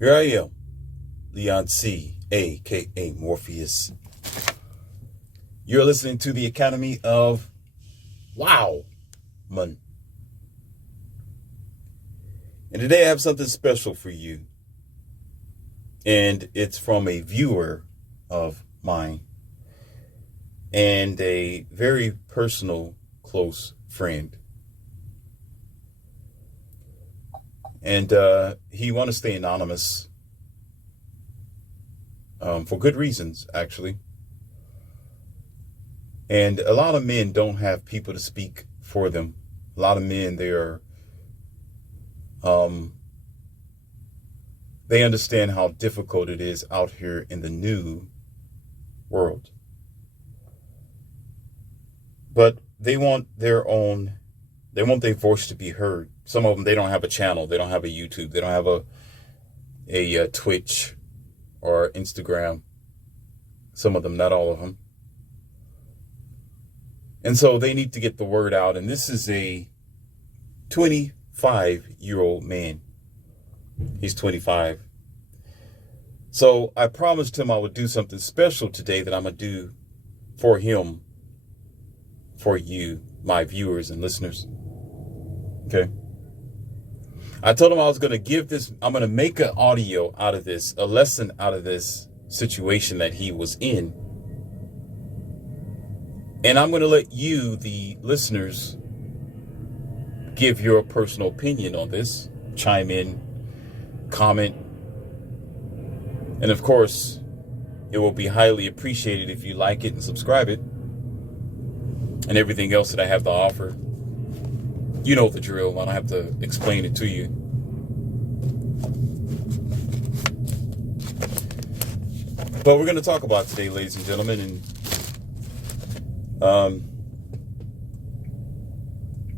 Here I am, Leon C., a.k.a. Morpheus. You're listening to the Academy of Wow Man. And today I have something special for you. And it's from a viewer of mine and a very personal, close friend. And he wanted to stay anonymous for good reasons, actually. And a lot of men don't have people to speak for them. A lot of men, they understand how difficult it is out here in the new world. But they want their voice to be heard. Some of them, they don't have a channel. They don't have a YouTube. They don't have a Twitch or Instagram. Some of them, not all of them. And so they need to get the word out. And this is a 25-year-old man. He's 25. So I promised him I would do something special today that I'm going to do for him, for you, my viewers and listeners. Okay. I told him I was going to I'm going to make an audio out of this, a lesson out of this situation that he was in. And I'm going to let you, the listeners, give your personal opinion on this, chime in, comment. And of course, it will be highly appreciated if you like it and subscribe it and everything else that I have to offer. You know the drill. I don't have to explain it to you. But we're going to talk about today, ladies and gentlemen, and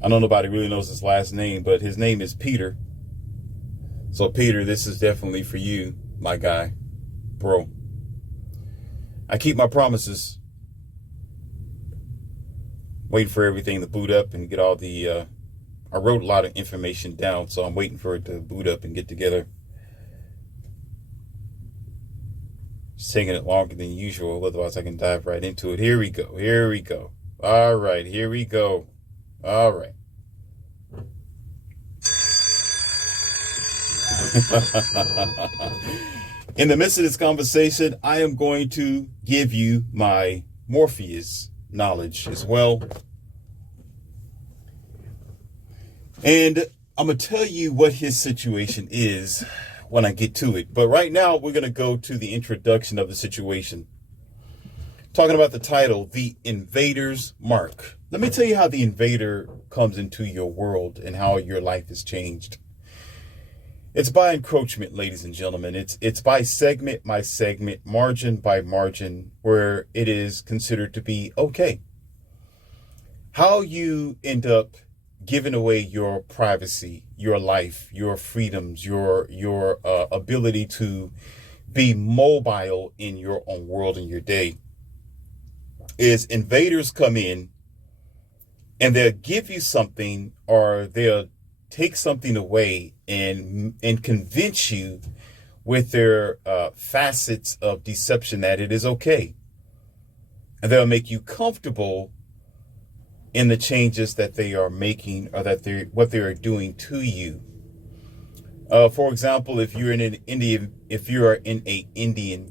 I know nobody really knows his last name, but his name is Peter. So Peter, this is definitely for you, my guy, bro. I keep my promises. Waiting for everything to boot up and get all the, I wrote a lot of information down, so I'm waiting for it to boot up and get together. It's taking it longer than usual, otherwise I can dive right into it. Here we go. All right, here we go. All right. In the midst of this conversation, I am going to give you my Morpheus knowledge as well. And I'm going to tell you what his situation is when I get to it. But right now, we're going to go to the introduction of the situation. Talking about the title, The Invaders Mark. Let me tell you how the invader comes into your world and how your life is changed. It's by encroachment, ladies and gentlemen. It's by segment by segment, margin by margin, where it is considered to be okay. How you end up giving away your privacy, your life, your freedoms, your ability to be mobile in your own world in your day, is invaders come in and they'll give you something, or they'll take something away and convince you with their facets of deception that it is okay. And they'll make you comfortable in the changes that they are making, or that what they are doing to you. For example, if you're in an Indian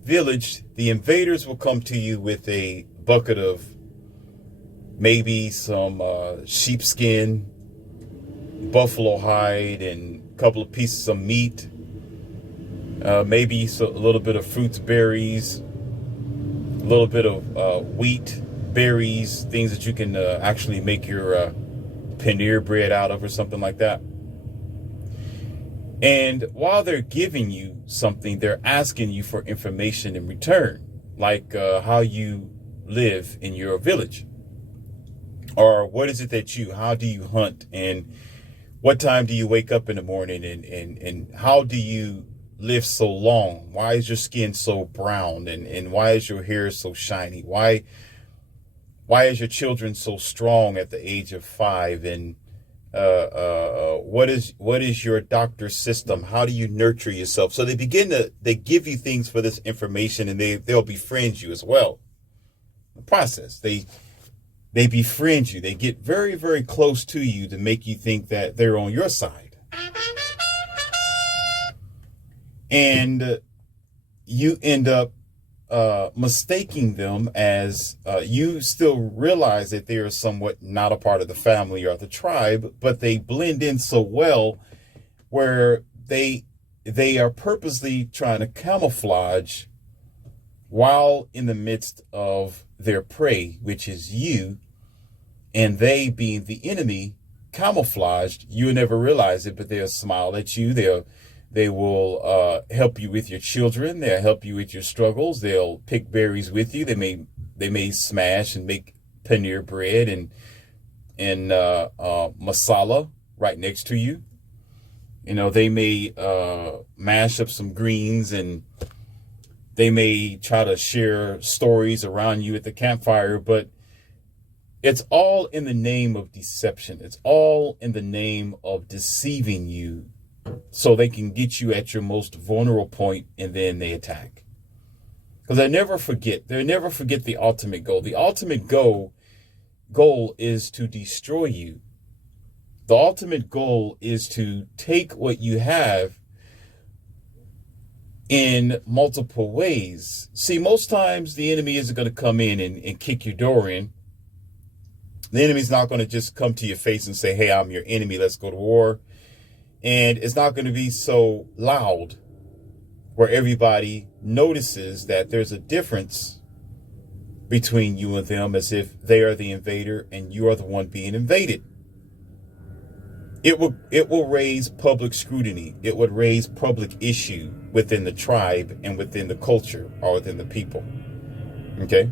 village, the invaders will come to you with a bucket of maybe some sheepskin, buffalo hide, and a couple of pieces of meat, maybe a little bit of fruits, berries, a little bit of wheat, berries, things that you can actually make your paneer bread out of or something like that. And while they're giving you something, they're asking you for information in return, like how you live in your village, or what is it how do you hunt, and what time do you wake up in the morning, and how do you live so long? Why is your skin so brown, and why is your hair so shiny? Why is your children so strong at the age of 5? And What is your doctor system? How do you nurture yourself? So they give you things for this information, and they'll befriend you as well. The process, they befriend you. They get very, very close to you to make you think that they're on your side. And you end up mistaking them as you still realize that they are somewhat not a part of the family or the tribe, but they blend in so well where they are purposely trying to camouflage while in the midst of their prey, which is you, and they being the enemy, camouflaged. You never realize it, but they'll smile at you. They will help you with your children. They'll help you with your struggles. They'll pick berries with you. They may smash and make paneer bread and masala right next to you. You know, they may mash up some greens, and they may try to share stories around you at the campfire, but it's all in the name of deception. It's all in the name of deceiving you so they can get you at your most vulnerable point, and then they attack. Because they'll never forget the ultimate goal. The ultimate goal is to destroy you. The ultimate goal is to take what you have in multiple ways. See, most times the enemy isn't going to come in and kick your door in. The enemy's not going to just come to your face and say, hey, I'm your enemy, let's go to war. And it's not going to be so loud where everybody notices that there's a difference between you and them, as if they are the invader and you are the one being invaded. It will raise public scrutiny. It would raise public issue within the tribe and within the culture or within the people. Okay?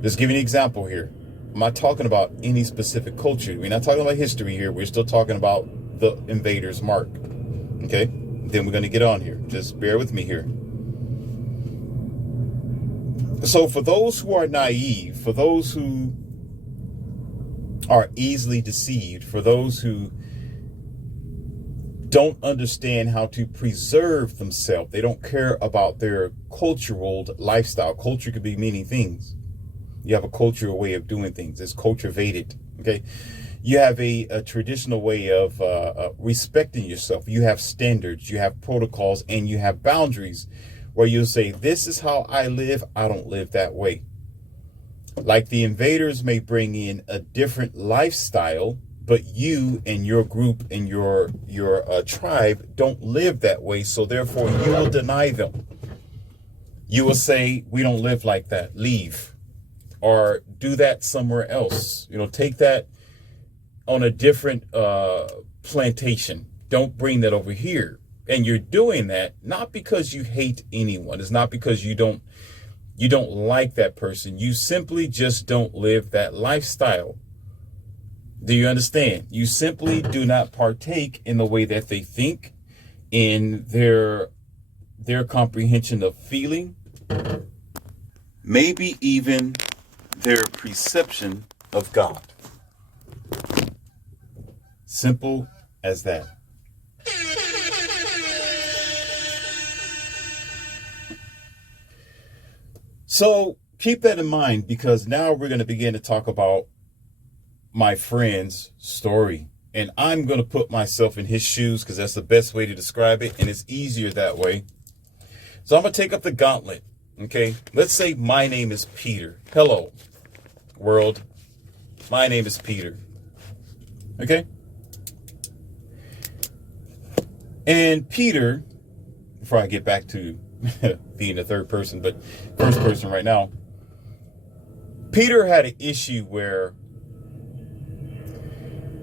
Just give you an example here. I'm not talking about any specific culture. We're not talking about history here. We're still talking about the Invaders Mark. Okay? Then we're going to get on here. Just bear with me here. So for those who are naive, for those who are easily deceived, for those who don't understand how to preserve themselves, they don't care about their cultural lifestyle. Culture could be many things. You have a cultural way of doing things. It's cultivated. Okay. You have a traditional way of respecting yourself. You have standards, you have protocols, and you have boundaries where you'll say, this is how I live. I don't live that way. Like the invaders may bring in a different lifestyle, but you and your group and your tribe don't live that way. So therefore you will deny them. You will say, we don't live like that. Leave. Or do that somewhere else. You know, take that on a different plantation. Don't bring that over here. And you're doing that not because you hate anyone. It's not because you don't like that person. You simply just don't live that lifestyle. Do you understand? You simply do not partake in the way that they think, in their comprehension of feeling, maybe even their perception of God. Simple as that. So keep that in mind, because now we're going to begin to talk about my friend's story. And I'm going to put myself in his shoes because that's the best way to describe it. And it's easier that way. So I'm going to take up the gauntlet. Okay. Let's say my name is Peter. Hello, world. My name is Peter. Okay. And Peter, before I get back to being the third person, but first person right now, Peter had an issue where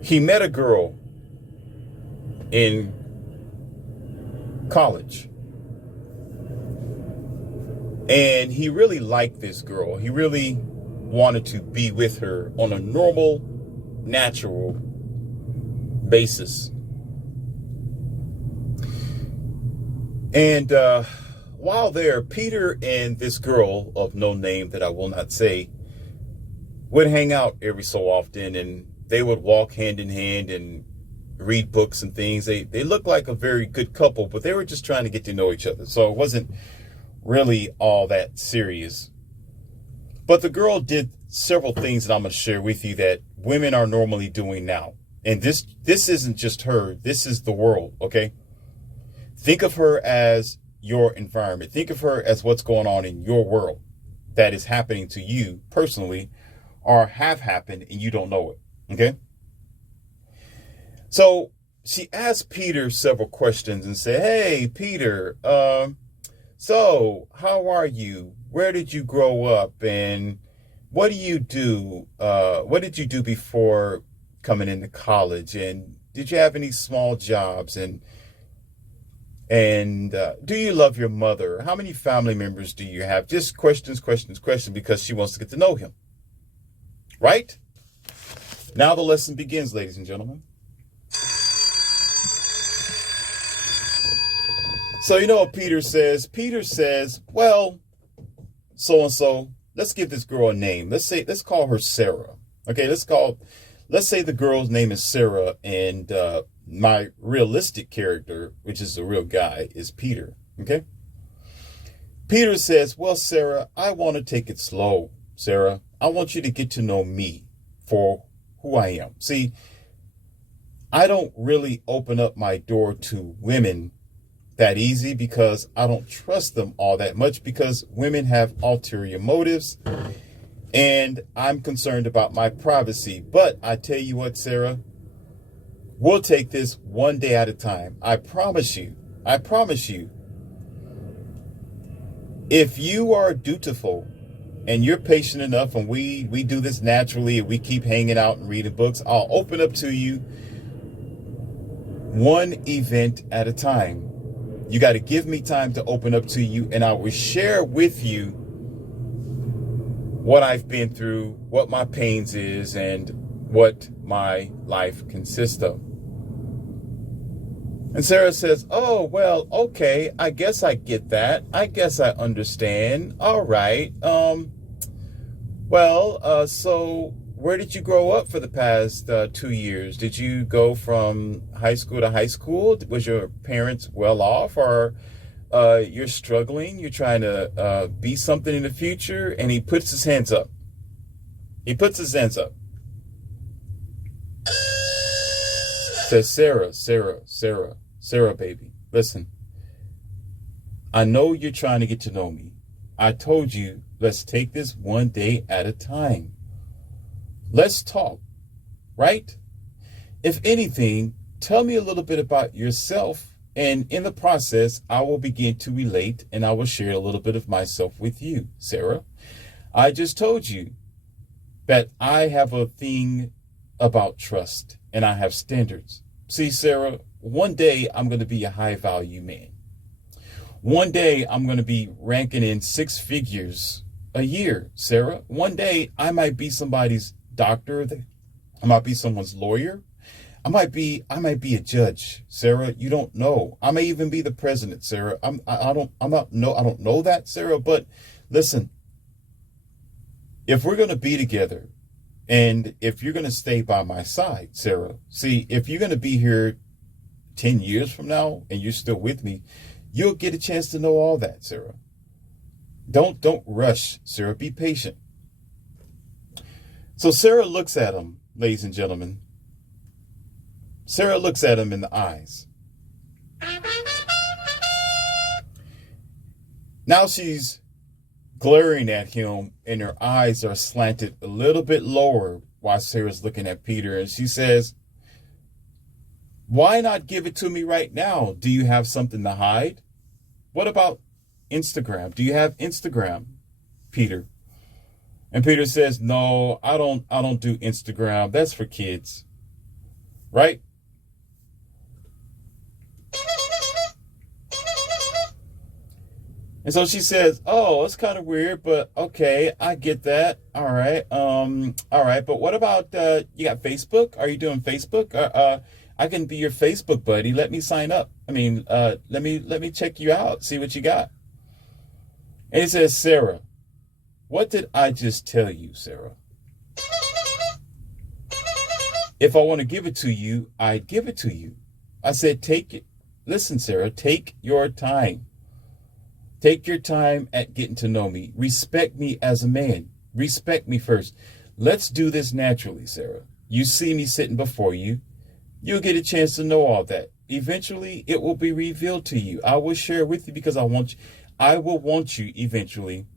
he met a girl in college. And he really liked this girl. He really wanted to be with her on a normal, natural basis. And while there, Peter and this girl of no name that I will not say would hang out every so often. And they would walk hand in hand and read books and things. They looked like a very good couple, but they were just trying to get to know each other. So it wasn't really all that serious. But the girl did several things that I'm going to share with you that women are normally doing now. And this isn't just her. This is the world, okay? Think of her as your environment. Think of her as what's going on in your world that is happening to you personally or have happened and you don't know it, okay? So she asked Peter several questions and said, hey, Peter, so how are you? Where did you grow up? And what do you do? What did you do before coming into college? And did you have any small jobs? And do you love your mother? How many family members do you have? Just questions, because she wants to get to know him. Right? Now the lesson begins, ladies and gentlemen. So you know what Peter says? Peter says, well, so-and-so, let's give this girl a name. Let's call her Sarah. Okay, let's say the girl's name is Sarah, and my realistic character, which is a real guy, is Peter. Okay? Peter says, well, Sarah, I want to take it slow, Sarah. I want you to get to know me for who I am. See, I don't really open up my door to women that easy because I don't trust them all that much because women have ulterior motives and I'm concerned about my privacy. But I tell you what, Sarah, we'll take this one day at a time. I promise you. If you are dutiful and you're patient enough and we do this naturally and we keep hanging out and reading books, I'll open up to you one event at a time. You got to give me time to open up to you, and I will share with you what I've been through, what my pains is, and what my life consists of. And Sarah says, oh, well, okay, I guess I get that. I guess I understand. All right. So where did you grow up for the past 2 years? Did you go from high school to high school? Was your parents well off, or you're struggling? You're trying to be something in the future? And he puts his hands up. Says, Sarah, baby, listen. I know you're trying to get to know me. I told you, let's take this one day at a time. Let's talk, right? If anything, tell me a little bit about yourself, and in the process, I will begin to relate and I will share a little bit of myself with you, Sarah. I just told you that I have a thing about trust and I have standards. See, Sarah, one day I'm going to be a high value man. One day I'm going to be ranking in 6 figures a year, Sarah. One day I might be somebody's doctor. I might be someone's lawyer. I might be a judge, Sarah. You don't know. I may even be the president, Sarah. I don't know that, Sarah. But listen, if we're going to be together, and if you're going to stay by my side, Sarah, see, if you're going to be here 10 years from now and you're still with me, you'll get a chance to know all that, Sarah. Don't rush, Sarah. Be patient. So Sarah looks at him, ladies and gentlemen. Sarah looks at him in the eyes. Now she's glaring at him and her eyes are slanted a little bit lower while Sarah's looking at Peter. And she says, why not give it to me right now? Do you have something to hide? What about Instagram? Do you have Instagram, Peter? And Peter says, no, I don't do Instagram. That's for kids. Right? And so she says, oh, it's kind of weird, but okay, I get that. All right. But what about, you got Facebook? Are you doing Facebook? I can be your Facebook buddy. Let me sign up. Let me check you out. See what you got. And he says, Sarah, what did I just tell you, Sarah? If I want to give it to you, I'd give it to you. I said, take it. Listen, Sarah, take your time. Take your time at getting to know me. Respect me as a man. Respect me first. Let's do this naturally, Sarah. You see me sitting before you. You'll get a chance to know all that. Eventually, it will be revealed to you. I will share with you because I will want you eventually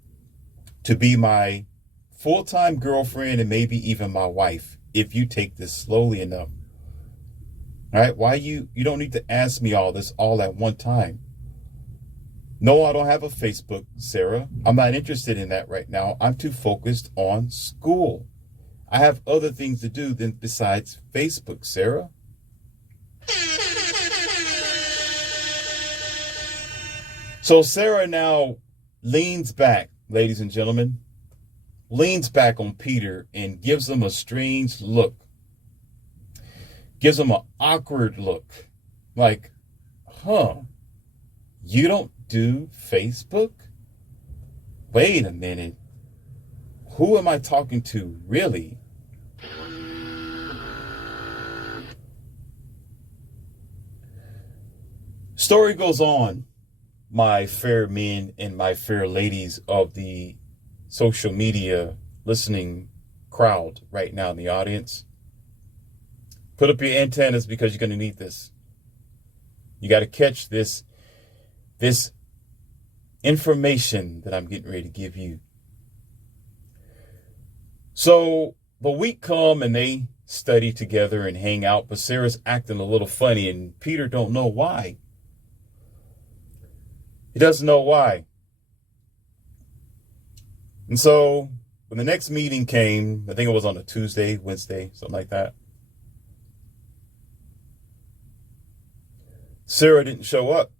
to be my full-time girlfriend and maybe even my wife if you take this slowly enough. All right? Why you don't need to ask me all this all at one time. No, I don't have a Facebook, Sarah. I'm not interested in that right now. I'm too focused on school. I have other things to do than besides Facebook, Sarah. So Sarah now leans back, ladies and gentlemen, leans back on Peter and gives him a strange look. Gives him an awkward look. Like, you don't do Facebook? Wait a minute. Who am I talking to, really? Story goes on, my fair men and my fair ladies of the social media listening crowd right now in the audience. Put up your antennas because you're going to need this. You got to catch this information that I'm getting ready to give you. So the week come and they study together and hang out, but Sarah's acting a little funny and Peter don't know why. He doesn't know why. And so when the next meeting came, I think it was on a Tuesday, Wednesday, something like that. Sarah didn't show up.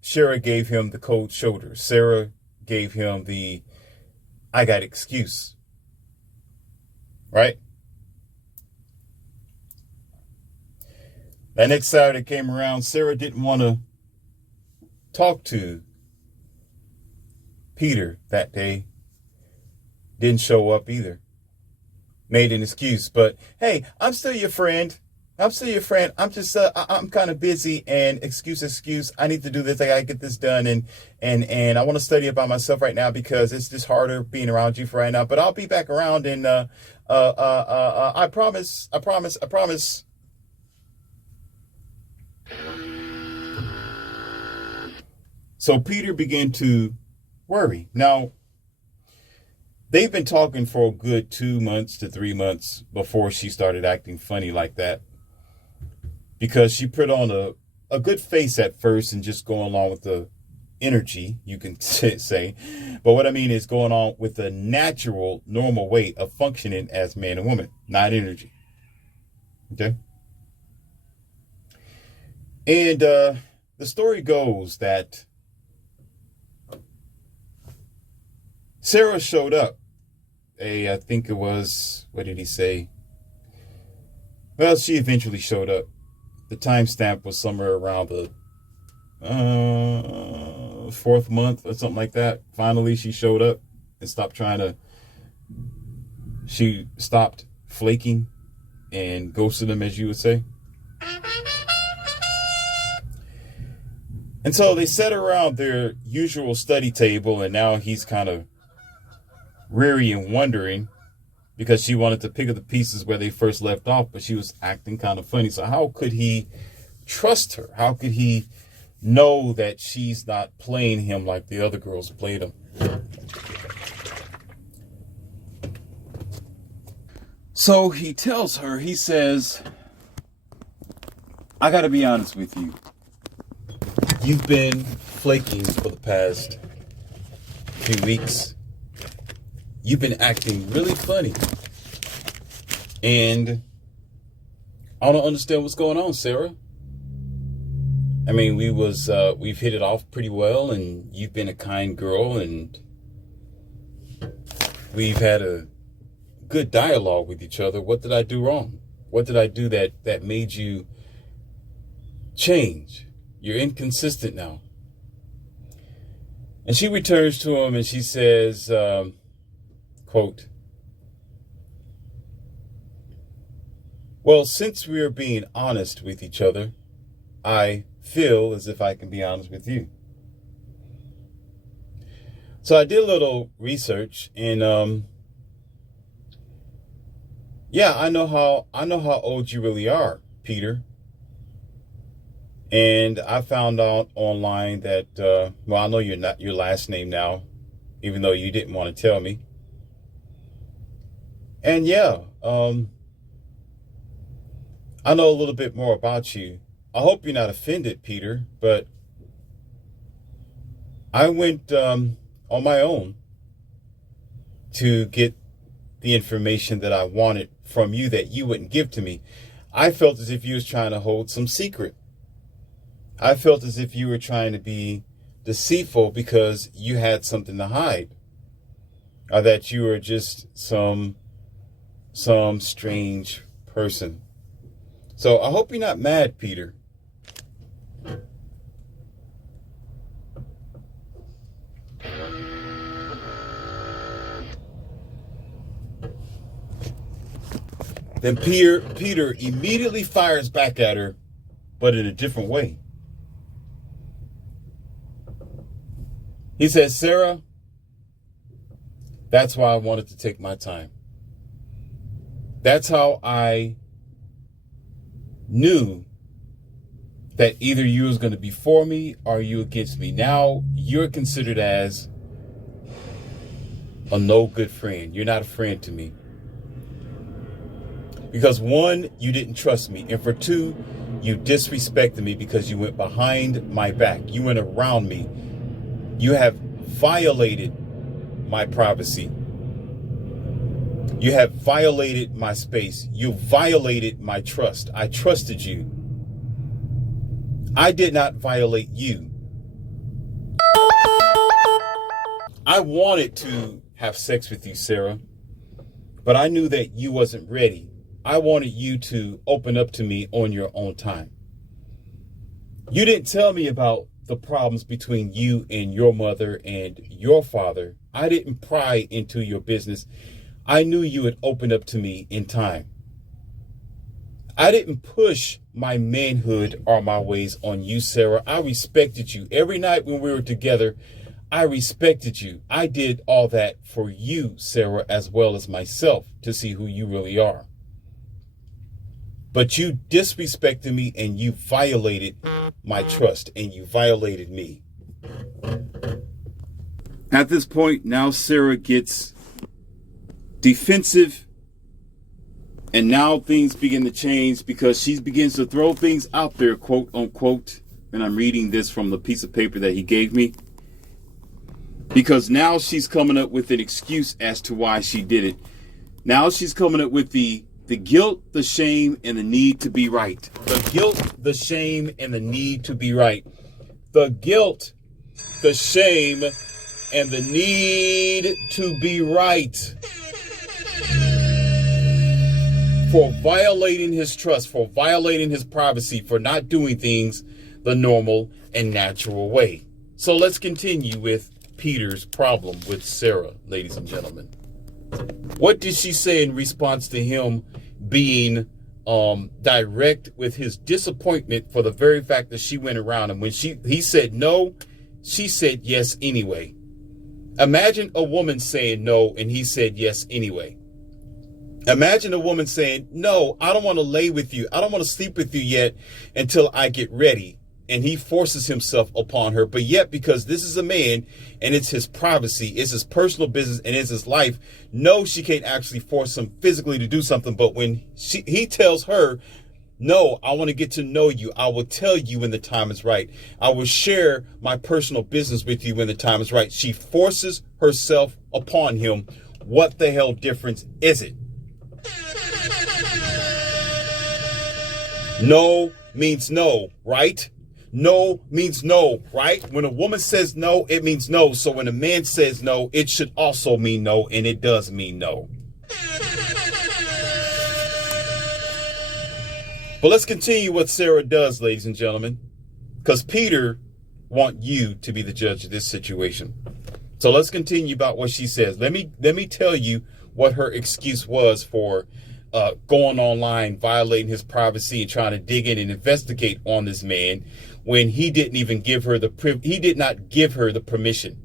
Sarah gave him the cold shoulder. Sarah gave him the I got excuse. Right? That next Saturday came around. Sarah didn't want to talk to Peter that day. Didn't show up either. Made an excuse. But hey, I'm still your friend. I'm just, I'm kind of busy and excuse. I need to do this. I got to get this done. And I want to study it by myself right now because it's just harder being around you for right now. But I'll be back around and I promise. So Peter began to worry. Now, they've been talking for a good 2 months to 3 months before she started acting funny like that. Because she put on a good face at first and just going along with the energy, you can say. But what I mean is going on with the natural, normal way of functioning as man and woman, not energy. Okay? And the story goes that Sarah showed up. I think it was, what did he say? Well, she eventually showed up. The timestamp was somewhere around the 4th month or something like that. Finally, she showed up and she stopped flaking and ghosted him, as you would say. And so they sat around their usual study table, and now he's kind of weary and wondering because she wanted to pick up the pieces where they first left off, but she was acting kind of funny. So how could he trust her? How could he know that she's not playing him like the other girls played him? So he tells her, he says, I got to be honest with you. You've been flaking for the past few weeks. You've been acting really funny. And I don't understand what's going on, Sarah. I mean, we've hit it off pretty well, and you've been a kind girl, and we've had a good dialogue with each other. What did I do wrong? What did I do that made you change? You're inconsistent now. And she returns to him and she says, quote, Well, since we're being honest with each other, I feel as if I can be honest with you. So I did a little research, and yeah, I know how old you really are, Peter. And I found out online that well, I know you're not your last name now, even though you didn't want to tell me. And yeah, I know a little bit more about you. I hope you're not offended, Peter, but I went on my own to get the information that I wanted from you that you wouldn't give to me. I felt as if you was trying to hold some secret. I felt as if you were trying to be deceitful because you had something to hide, or that you were just some strange person. So I hope you're not mad, Peter. Then Peter immediately fires back at her, but in a different way. He says, Sarah, that's why I wanted to take my time. That's how I knew that either you was going to be for me or you against me. Now you're considered as a no good friend. You're not a friend to me. Because one, you didn't trust me. And for two, you disrespected me because you went behind my back. You went around me. You have violated my privacy. You have violated my space. You violated my trust. I trusted you. I did not violate you. I wanted to have sex with you, Sarah, but I knew that you wasn't ready. I wanted you to open up to me on your own time. You didn't tell me about the problems between you and your mother and your father. I didn't pry into your business. I knew you would open up to me in time. I didn't push my manhood or my ways on you, Sarah. I respected you. Every night when we were together, I respected you. I did all that for you, Sarah, as well as myself, to see who you really are. But you disrespected me and you violated my trust and you violated me. At this point, now Sarah gets defensive, and now things begin to change because she begins to throw things out there, quote unquote. And I'm reading this from the piece of paper that he gave me. Because now she's coming up with an excuse as to why she did it. Now she's coming up with the guilt, the shame, and the need to be right. The guilt, the shame, and the need to be right. The guilt, the shame, and the need to be right. For violating his trust, for violating his privacy, for not doing things the normal and natural way. So let's continue with Peter's problem with Sarah, ladies and gentlemen. What did she say in response to him being direct with his disappointment for the very fact that she went around him? When he said no, she said yes anyway. Imagine a woman saying no and he said yes anyway. Imagine a woman saying, no, I don't want to lay with you. I don't want to sleep with you yet until I get ready. And he forces himself upon her. But yet, because this is a man and it's his privacy, it's his personal business, and it's his life, no, she can't actually force him physically to do something. But when he tells her, no, I want to get to know you. I will tell you when the time is right. I will share my personal business with you when the time is right. She forces herself upon him. What the hell difference is it? No means no, right? No means no, right? When a woman says no, it means no. So when a man says no, it should also mean no, and it does mean no. But let's continue what Sarah does, ladies and gentlemen, because Peter wants you to be the judge of this situation. So let's continue about what she says. Let me tell you what her excuse was for going online, violating his privacy and trying to dig in and investigate on this man when he didn't even give her he did not give her the permission.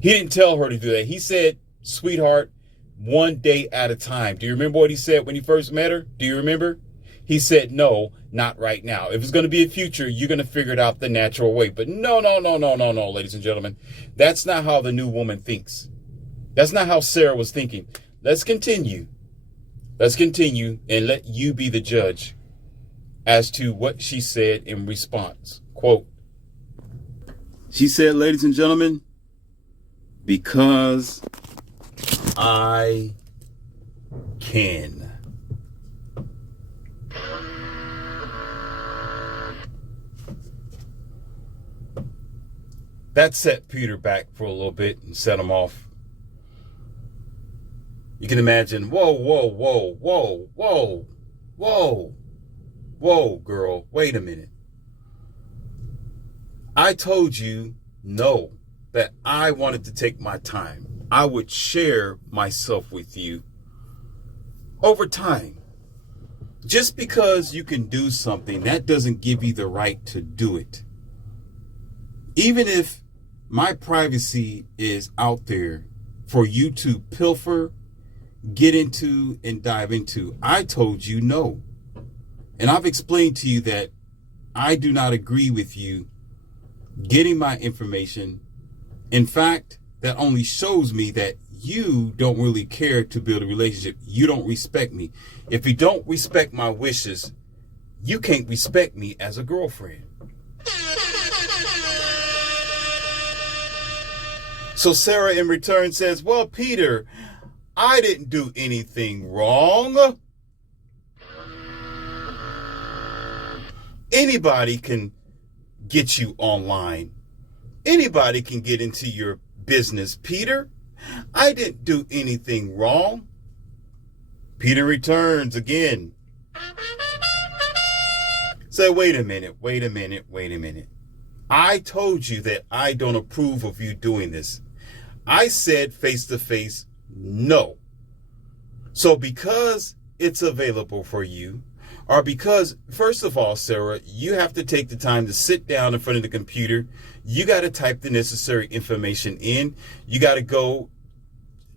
He didn't tell her to do that. He said, sweetheart, one day at a time. Do you remember what he said when he first met her? Do you remember? He said, no, not right now. If it's going to be a future, you're going to figure it out the natural way. But no, ladies and gentlemen. That's not how the new woman thinks. That's not how Sarah was thinking. Let's continue. Let's continue and let you be the judge as to what she said in response. Quote, she said, ladies and gentlemen, because I can. That set Peter back for a little bit and set him off. You can imagine, whoa, girl, wait a minute. I told you no, that I wanted to take my time. I would share myself with you over time. Just because you can do something, that doesn't give you the right to do it. Even if my privacy is out there for you to pilfer, get into, and dive into, I told you no. And I've explained to you that I do not agree with you getting my information. In fact, that only shows me that you don't really care to build a relationship. You don't respect me. If you don't respect my wishes, you can't respect me as a girlfriend. So Sarah in return says, well, Peter, I didn't do anything wrong. Anybody can get you online. Anybody can get into your business, Peter. I didn't do anything wrong. Peter returns again. Say, wait a minute. I told you that I don't approve of you doing this. I said face to face, no. So because it's available for you, or because, first of all, Sarah, you have to take the time to sit down in front of the computer. You got to type the necessary information in. You got to go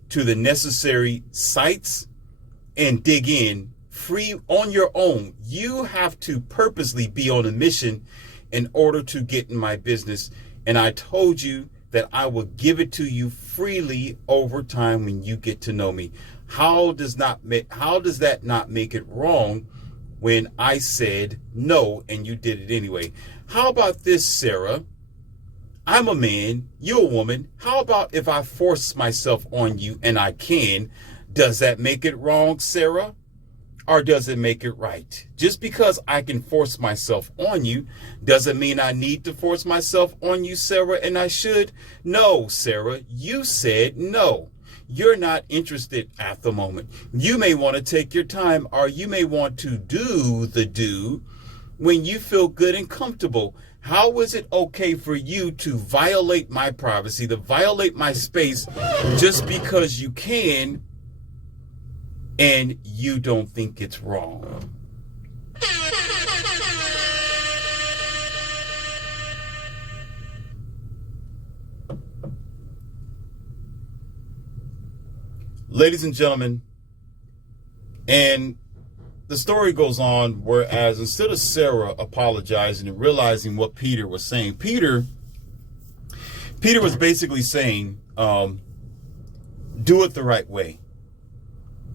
to the necessary sites and dig in free on your own. You have to purposely be on a mission in order to get in my business. And I told you that I will give it to you freely over time when you get to know me. How does that not make it wrong when I said no and you did it anyway? How about this, Sarah? I'm a man, you're a woman. How about if I force myself on you and I can? Does that make it wrong, Sarah? Or does it make it right? Just because I can force myself on you doesn't mean I need to force myself on you, Sarah, and I should. No, Sarah, you said no. You're not interested at the moment. You may want to take your time, or you may want to do the do when you feel good and comfortable. How is it okay for you to violate my privacy, to violate my space just because you can and you don't think it's wrong? Ladies and gentlemen, and the story goes on, whereas instead of Sarah apologizing and realizing what Peter was saying, Peter was basically saying, do it the right way.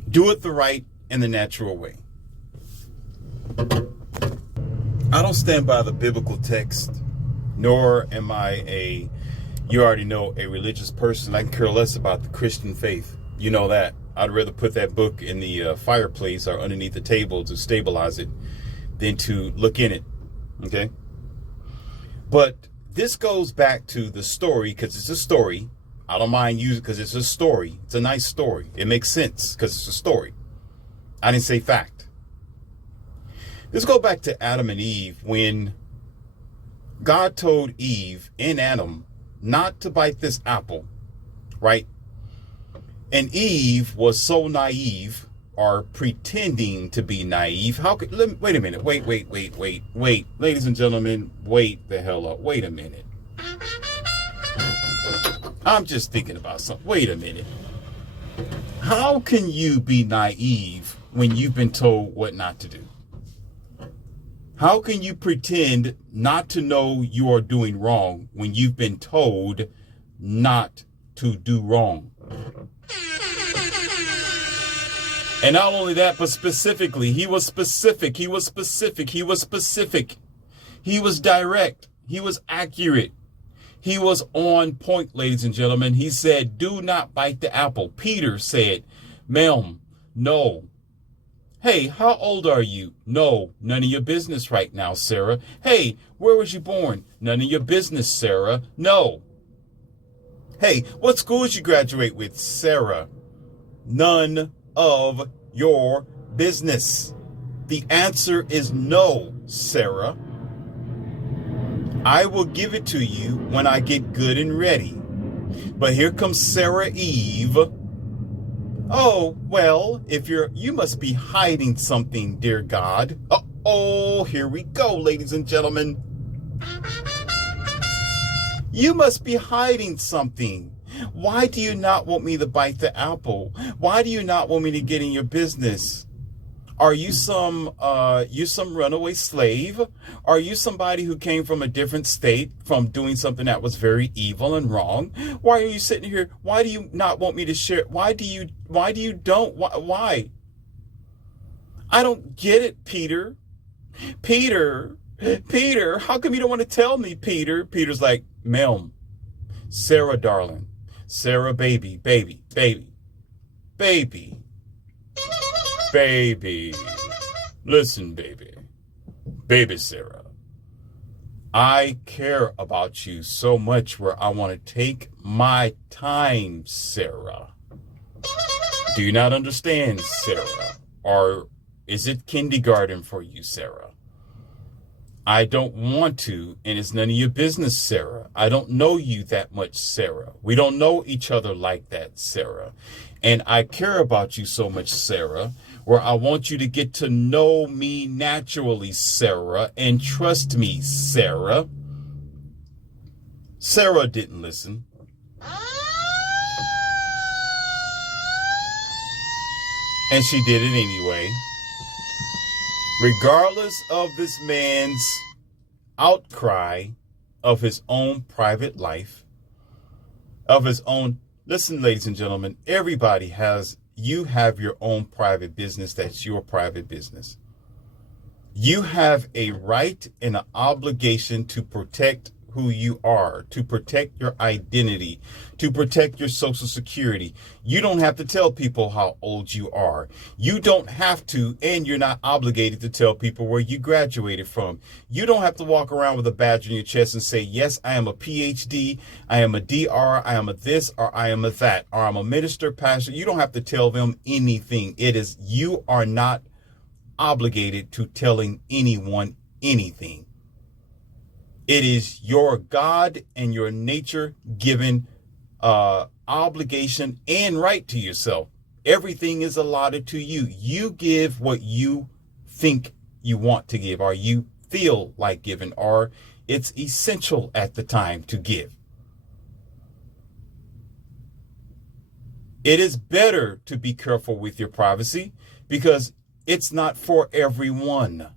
Do it the right and the natural way. I don't stand by the biblical text, nor am I you already know, a religious person. I can care less about the Christian faith. You know that. I'd rather put that book in the fireplace or underneath the table to stabilize it than to look in it. Okay? But this goes back to the story, because it's a story. I don't mind using it because it's a story. It's a nice story. It makes sense because it's a story. I didn't say fact. Let's go back to Adam and Eve, when God told Eve and Adam not to bite this apple, right? And Eve was so naive are pretending to be naive. Wait a minute. Wait. Ladies and gentlemen, wait the hell up. Wait a minute. I'm just thinking about something. Wait a minute. How can you be naive when you've been told what not to do? How can you pretend not to know you are doing wrong when you've been told not to do wrong? And not only that, but specifically, he was specific. He was direct. He was accurate. He was on point, ladies and gentlemen. He said, do not bite the apple. Peter said, ma'am, no. Hey, how old are you? No, none of your business right now, Sarah. Hey, where was you born? None of your business, Sarah. No. Hey, what school did you graduate with, Sarah? None of your business. The answer is no, Sarah. I will give it to you when I get good and ready. But here comes Sarah Eve. Oh, well, you must be hiding something, dear God. Oh, here we go, ladies and gentlemen. You must be hiding something. Why do you not want me to bite the apple? Why do you not want me to get in your business? Are you some runaway slave? Are you somebody who came from a different state from doing something that was very evil and wrong? Why are you sitting here? Why do you not want me to share? Why do you don't? Why? I don't get it, Peter. Peter, how come you don't want to tell me, Peter? Peter's like, ma'am, Sarah, darling, Sarah, baby. Listen, baby Sarah, I care about you so much where I want to take my time, Sarah. Do you not understand, Sarah? Or is it kindergarten for you, Sarah? I don't want to, and it's none of your business, Sarah. I don't know you that much, Sarah. We don't know each other like that, Sarah. And I care about you so much, Sarah, where I want you to get to know me naturally, Sarah, and trust me, Sarah. Sarah didn't listen. And she did it anyway. Regardless of this man's outcry of his own private life, of his own. Listen, ladies and gentlemen, you have your own private business. That's your private business. You have a right and an obligation to protect who you are, to protect your identity, to protect your social security. You don't have to tell people how old you are. You don't have to, and you're not obligated to tell people where you graduated from. You don't have to walk around with a badge on your chest and say, yes, I am a PhD, I am a DR, I am a this, or I am a that, or I'm a minister, pastor. You don't have to tell them anything. You are not obligated to telling anyone anything. It is your God and your nature given obligation and right to yourself. Everything is allotted to you. You give what you think you want to give, or you feel like giving, or it's essential at the time to give. It is better to be careful with your privacy because it's not for everyone.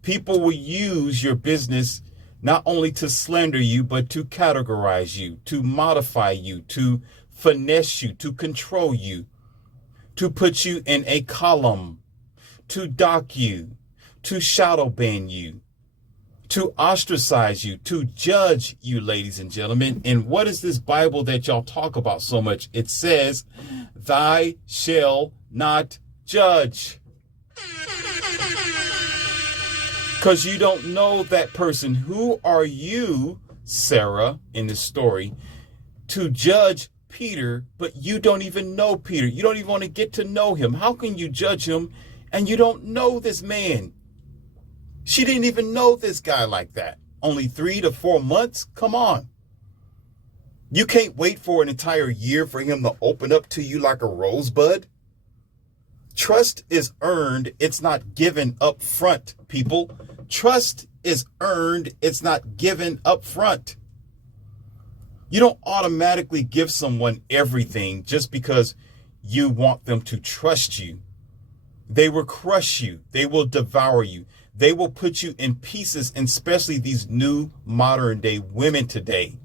People will use your business not only to slander you, but to categorize you, to modify you, to finesse you, to control you, to put you in a column, to dock you, to shadow ban you, to ostracize you, to judge you, ladies and gentlemen. And what is this Bible that y'all talk about so much? It says, "Thou shalt not judge." Because you don't know that person. Who are you, Sarah, in this story, to judge Peter, but you don't even know Peter? You don't even want to get to know him. How can you judge him and you don't know this man? She didn't even know this guy like that. Only 3 to 4 months? Come on. You can't wait for an entire year for him to open up to you like a rosebud? Trust is earned. It's not given up front, people. Trust is earned. It's not given up front. You don't automatically give someone everything just because you want them to trust you. They will crush you. They will devour you. They will put you in pieces, and especially these new modern day women today.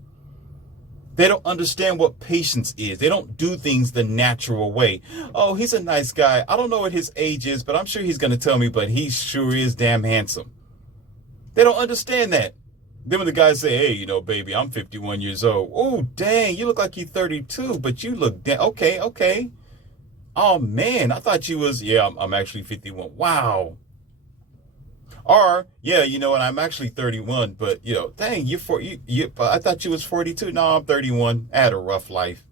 They don't understand what patience is. They don't do things the natural way. Oh, he's a nice guy. I don't know what his age is, but I'm sure he's going to tell me, but he sure is damn handsome. They don't understand that. Then when the guys say, hey, baby, I'm 51 years old. Oh, dang, you look like you're 32, but you look, okay. Oh, man, I thought you was, I'm actually 51. Wow. Or, and I'm actually 31, but, dang, I thought you was 42. No, I'm 31. I had a rough life.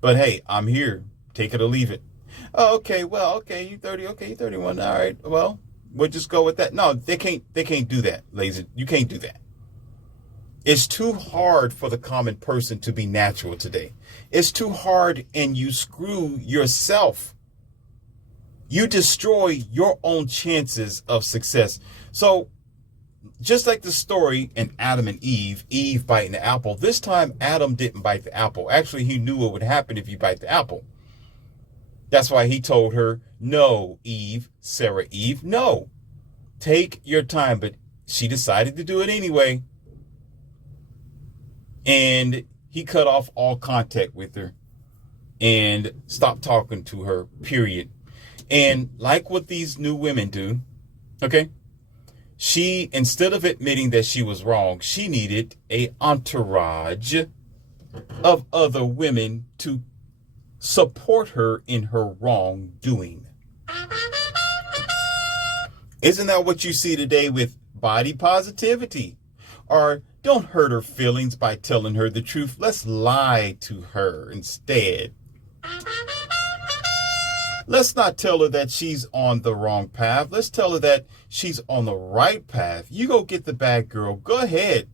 But, hey, I'm here. Take it or leave it. Oh, okay, you 30. Okay, you 31. All right, well, we'll just go with that. No, they can't do that, ladies. You can't do that. It's too hard for the common person to be natural today. It's too hard, and you screw yourself. You destroy your own chances of success. So just like the story in Adam and Eve biting the apple, this time Adam didn't bite the apple. Actually, he knew what would happen if you bite the apple. That's why he told her, no, Sarah Eve, no. Take your time. But she decided to do it anyway. And he cut off all contact with her and stopped talking to her, period. And like what these new women do, okay, she, instead of admitting that she was wrong, she needed an entourage of other women to support her in her wrongdoing. Isn't that what you see today with body positivity? Or don't hurt her feelings by telling her the truth. Let's lie to her instead. Let's not tell her that she's on the wrong path. Let's tell her that she's on the right path. You go get the bad girl. Go ahead.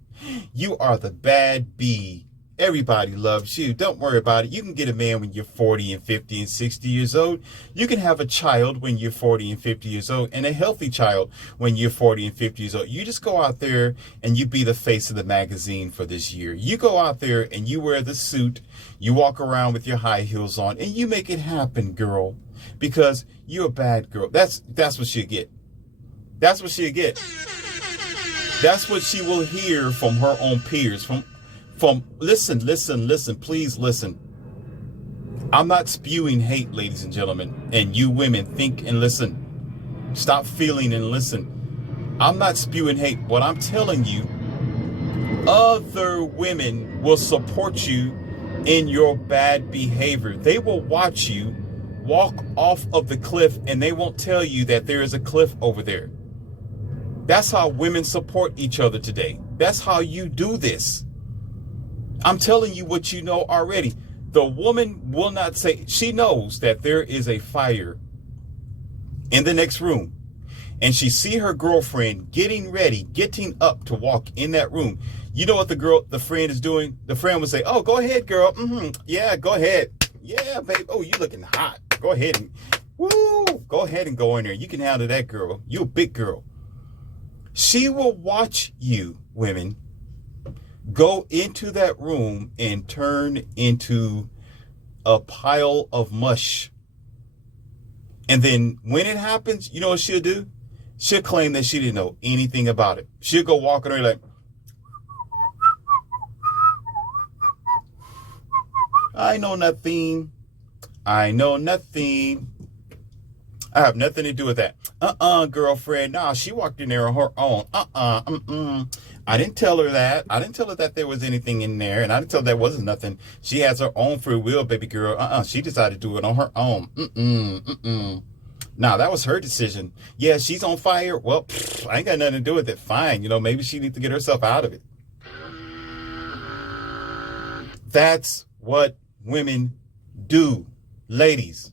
You are the bad bee. Everybody loves you. Don't worry about it. You can get a man when you're 40 and 50 and 60 years old. You can have a child when you're 40 and 50 years old, and a healthy child when you're 40 and 50 years old. You just go out there and you be the face of the magazine for this year. You go out there and you wear the suit. You walk around with your high heels on, and you make it happen, girl, because you're a bad girl. That's what she'll get. That's what she'll get. That's what she will hear from her own peers, from listen, please listen. I'm not spewing hate, ladies and gentlemen, and you women think and listen. Stop feeling and listen. I'm not spewing hate. What I'm telling you, other women will support you in your bad behavior. They will watch you walk off of the cliff, and they won't tell you that there is a cliff over there. That's how women support each other today. That's how you do this. I'm telling you what you know already. The woman will not say, she knows that there is a fire in the next room. And she see her girlfriend getting up to walk in that room. You know what the friend is doing? The friend would say, oh, go ahead, girl. Yeah, go ahead. Yeah, babe. Oh, you looking hot. Go ahead and go ahead and go in there. You can handle that, girl. You a big girl. She will watch you, women, go into that room and turn into a pile of mush. And then when it happens, you know what she'll do? She'll claim that she didn't know anything about it. She'll go walking around like, I know nothing. I know nothing. I have nothing to do with that. Girlfriend. Nah, she walked in there on her own. I didn't tell her that. I didn't tell her that there was anything in there. And I didn't tell her there wasn't nothing. She has her own free will, baby girl. She decided to do it on her own. Nah, that was her decision. Yeah, she's on fire. Well, I ain't got nothing to do with it. Fine. Maybe she needs to get herself out of it. That's what women do, ladies.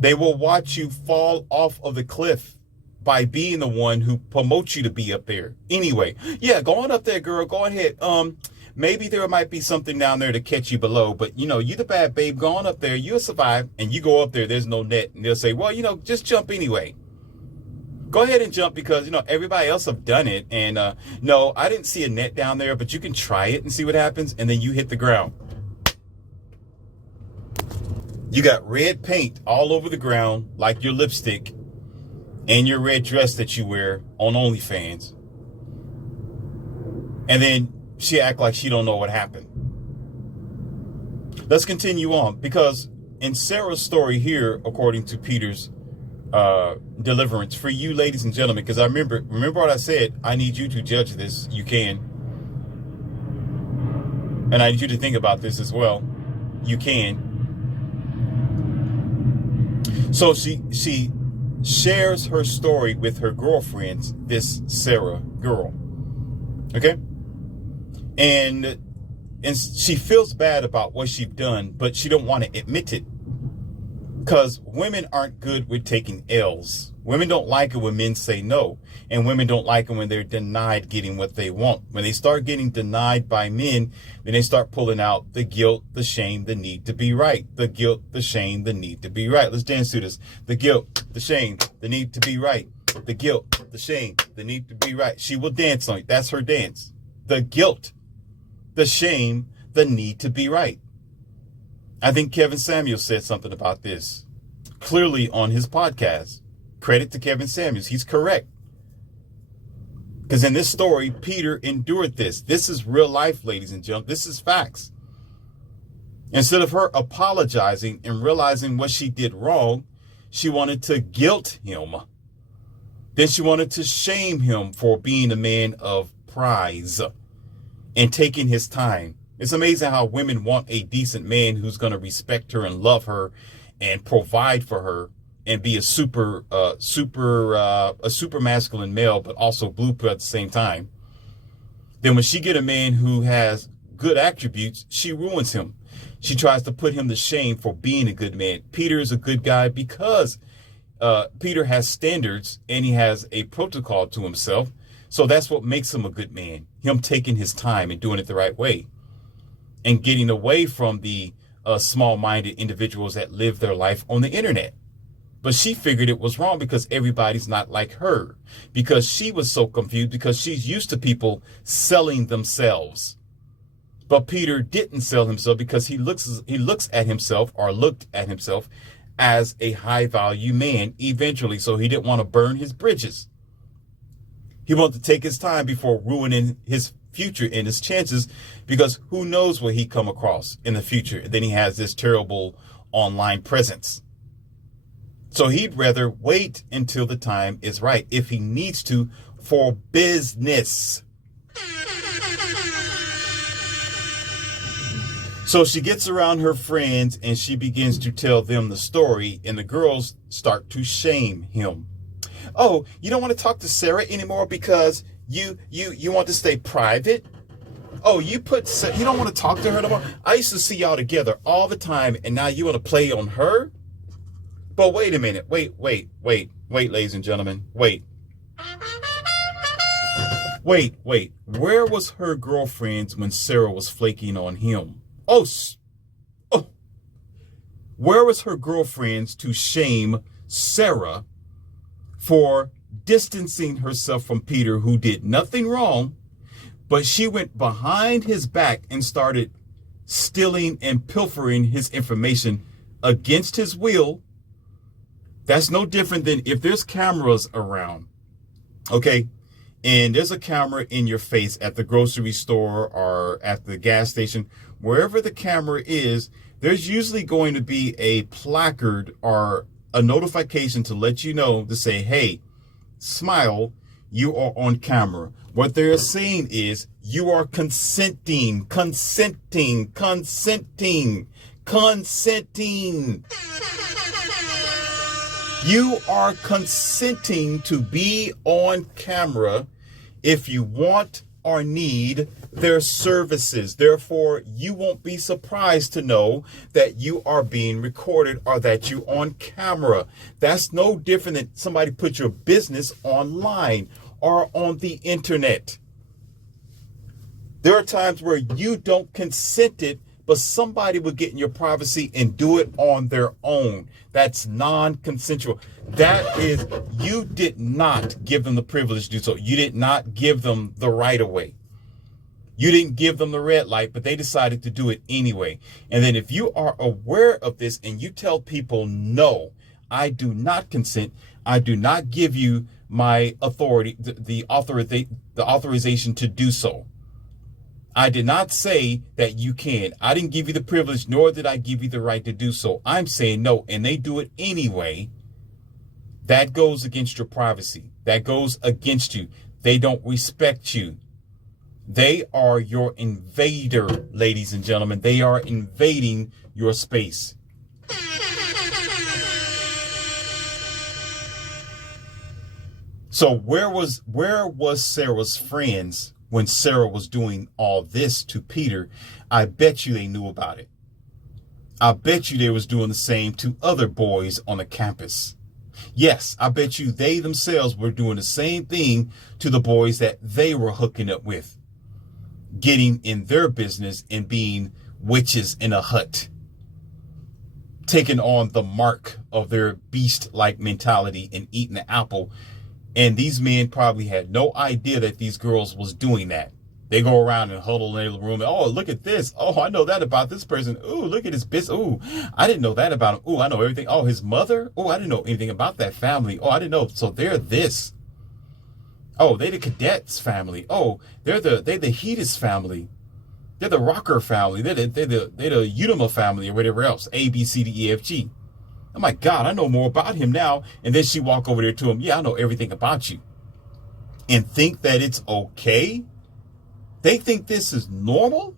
They will watch you fall off of the cliff by being the one who promotes you to be up there. Anyway, yeah, go on up there, girl. Go ahead. maybe there might be something down there to catch you below, but you the bad babe, go on up there, you'll survive. And you go up there, there's no net, and they'll say, well, just jump anyway. Go ahead and jump because, everybody else have done it. And no, I didn't see a net down there, but you can try it and see what happens. And then you hit the ground. You got red paint all over the ground, like your lipstick and your red dress that you wear on OnlyFans. And then she act like she don't know what happened. Let's continue on, because in Sarah's story here, according to Peter's deliverance, for you ladies and gentlemen, because I remember what I said, I need you to judge this. You can. And I need you to think about this as well. You can. So she shares her story with her girlfriends, this Sarah girl. Okay? And she feels bad about what she's done, but she don't want to admit it. Because women aren't good with taking L's. Women don't like it when men say no. And women don't like it when they're denied getting what they want. When they start getting denied by men, then they start pulling out the guilt, the shame, the need to be right. The guilt, the shame, the need to be right. Let's dance to this. The guilt, the shame, the need to be right. The guilt, the shame, the need to be right. She will dance on it. That's her dance. The guilt, the shame, the need to be right. I think Kevin Samuels said something about this clearly on his podcast. Credit to Kevin Samuels. He's correct. Because in this story, Peter endured this. This is real life, ladies and gentlemen. This is facts. Instead of her apologizing and realizing what she did wrong, she wanted to guilt him. Then she wanted to shame him for being a man of prize and taking his time. It's amazing how women want a decent man who's going to respect her and love her and provide for her and be a super masculine male, but also blue pill at the same time. Then when she get a man who has good attributes, she ruins him. She tries to put him to shame for being a good man. Peter is a good guy because Peter has standards and he has a protocol to himself. So that's what makes him a good man. Him taking his time and doing it the right way. And getting away from the small-minded individuals that live their life on the internet. But she figured it was wrong because everybody's not like her. Because she was so confused because she's used to people selling themselves. But Peter didn't sell himself because he looks at himself or looked at himself as a high-value man eventually. So he didn't want to burn his bridges. He wanted to take his time before ruining his future and his chances, because who knows what he come across in the future. And then he has this terrible online presence. So he'd rather wait until the time is right, if he needs to, for business. So she gets around her friends and she begins to tell them the story, and the girls start to shame him. Oh, you don't want to talk to Sarah anymore because you want to stay private? Oh, you don't want to talk to her no more? I used to see y'all together all the time, and now you want to play on her? But wait a minute. Wait, ladies and gentlemen. Wait. Where was her girlfriends when Sarah was flaking on him? Oh. Where was her girlfriends to shame Sarah for distancing herself from Peter, who did nothing wrong, but she went behind his back and started stealing and pilfering his information against his will? That's no different than if there's cameras around, okay, and there's a camera in your face at the grocery store or at the gas station, wherever the camera is, there's usually going to be a placard or a notification to let you know, to say, hey, smile, you are on camera. What they're saying is you are consenting. You are consenting to be on camera if you want or need their services. Therefore, you won't be surprised to know that you are being recorded or that you're on camera. That's no different than somebody put your business online or on the internet. There are times where you don't consent it, but somebody will get in your privacy and do it on their own. That's non-consensual. That is, you did not give them the privilege to do so. You did not give them the right of way. You didn't give them the red light, but they decided to do it anyway. And then if you are aware of this and you tell people, no, I do not consent, I do not give you my authority, the authorization to do so. I did not say that you can. I didn't give you the privilege, nor did I give you the right to do so. I'm saying no, and they do it anyway. That goes against your privacy. That goes against you. They don't respect you. They are your invader, ladies and gentlemen. They are invading your space. So where was Sarah's friends when Sarah was doing all this to Peter? I bet you they knew about it. I bet you they was doing the same to other boys on the campus. Yes, I bet you they themselves were doing the same thing to the boys that they were hooking up with, getting in their business and being witches in a hut, taking on the mark of their beast-like mentality and eating the apple. And these men probably had no idea that these girls was doing that. They go around and huddle in the room. And, oh, look at this. Oh, I know that about this person. Ooh, look at his business. Ooh, I didn't know that about him. Ooh, I know everything. Oh, his mother. Oh, I didn't know anything about that family. Oh, I didn't know. So they're this. Oh, they the Cadets family. Oh, they're the Hedis family. They're the Rocker family. They're the Unima family or whatever else. A, B, C, D, E, F, G. Oh my God, I know more about him now. And then she walk over there to him. Yeah, I know everything about you. And think that it's okay? They think this is normal?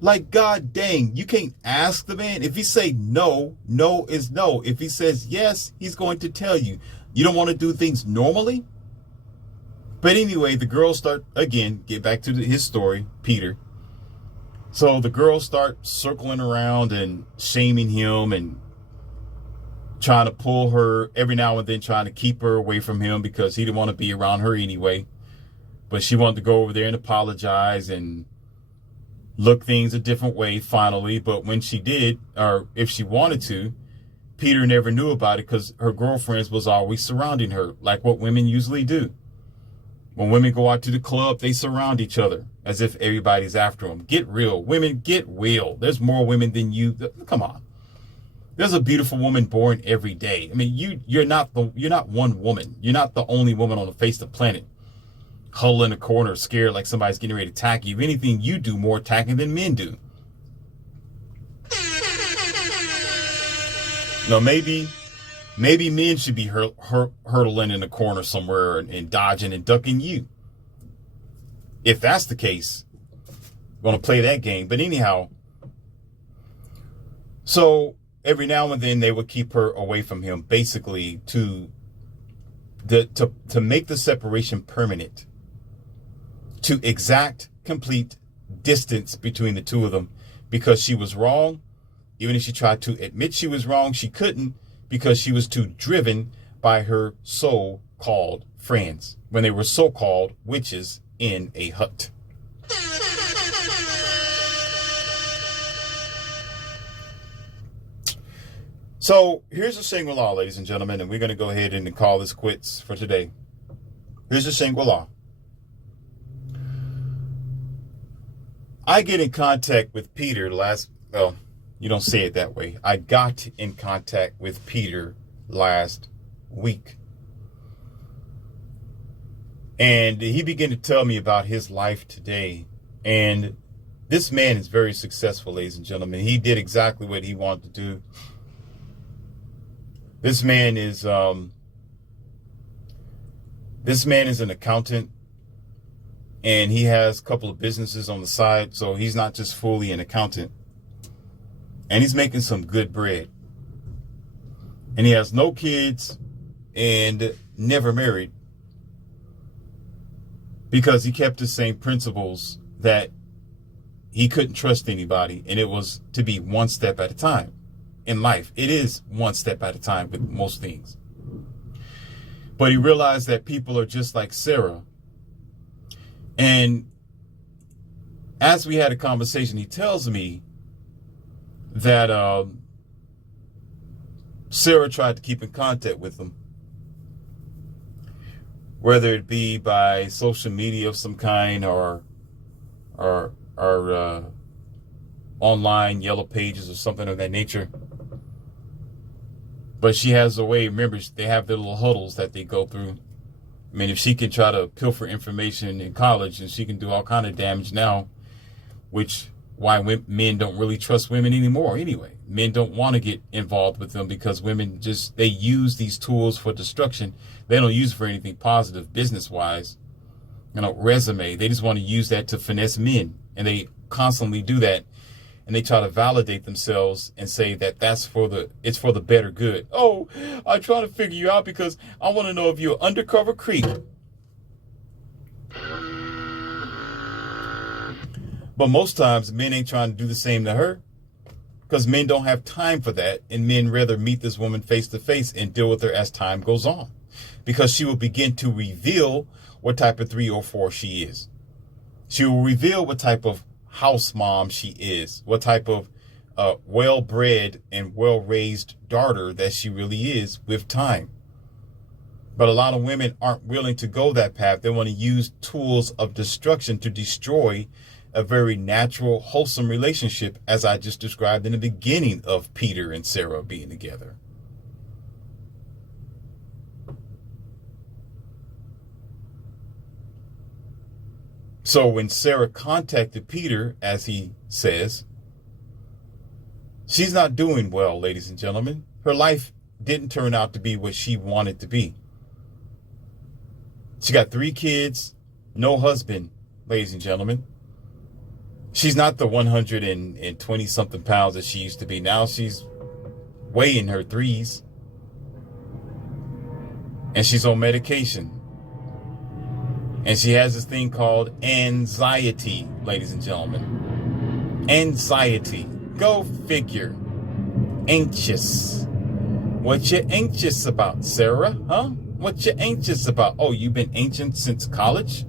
Like, God dang, you can't ask the man. If he say no, no is no. If he says yes, he's going to tell you. You don't want to do things normally? But anyway, the girls start, again, get back to his story, Peter. So the girls start circling around and shaming him and trying to pull her every now and then, trying to keep her away from him because he didn't want to be around her anyway. But she wanted to go over there and apologize and look things a different way finally. But when she did, or if she wanted to, Peter never knew about it because her girlfriends was always surrounding her, like what women usually do. When women go out to the club, they surround each other as if everybody's after them. Get real. Women, get real. There's more women than you. Come on. There's a beautiful woman born every day. I mean, you're not one woman. You're not the only woman on the face of the planet. Huddled in a corner, scared like somebody's getting ready to attack you. If anything, you do more attacking than men do. No, maybe men should be hurtling in a corner somewhere and dodging and ducking you. If that's the case, I'm going to play that game. But anyhow, so every now and then they would keep her away from him, basically to make the separation permanent, to exact complete distance between the two of them, because she was wrong. Even if she tried to admit she was wrong, she couldn't, because she was too driven by her so-called friends when they were so-called witches in a hut. So here's the Shangri-La, ladies and gentlemen, and we're going to go ahead and call this quits for today. Here's the Shangri-La. I get in contact with Peter you don't say it that way. I got in contact with Peter last week. And he began to tell me about his life today. And this man is very successful, ladies and gentlemen. He did exactly what he wanted to do. This man is an accountant. And he has a couple of businesses on the side. So he's not just fully an accountant. And he's making some good bread. And he has no kids and never married, because he kept the same principles that he couldn't trust anybody. And it was to be one step at a time in life. It is one step at a time with most things. But he realized that people are just like Sarah. And as we had a conversation, he tells me that Sarah tried to keep in contact with him, whether it be by social media of some kind or online yellow pages or something of that nature. But she has a way, remember, they have their little huddles that they go through. I mean, if she can try to pilfer information in college, and she can do all kind of damage now, which why men don't really trust women anymore anyway. Men don't want to get involved with them because women they use these tools for destruction. They don't use it for anything positive business-wise. Resume. They just want to use that to finesse men. And they constantly do that. And they try to validate themselves and say that it's for the better good. Oh, I try to figure you out because I want to know if you're an undercover creep. But most times men ain't trying to do the same to her because men don't have time for that. And men rather meet this woman face to face and deal with her as time goes on, because she will begin to reveal what type of 3 or 4 she is. She will reveal what type of house mom she is, what type of well-bred and well-raised daughter that she really is with time. But a lot of women aren't willing to go that path. They want to use tools of destruction to destroy a very natural, wholesome relationship, as I just described in the beginning of Peter and Sarah being together. So when Sarah contacted Peter, as he says, she's not doing well, ladies and gentlemen. Her life didn't turn out to be what she wanted to be. She got 3 kids, no husband, ladies and gentlemen. She's not the 120 something pounds that she used to be. Now she's way in her 3s. And she's on medication. And she has this thing called anxiety, ladies and gentlemen. Anxiety. Go figure. Anxious. What you anxious about, Sarah? Huh? What you anxious about? Oh, you've been anxious since college?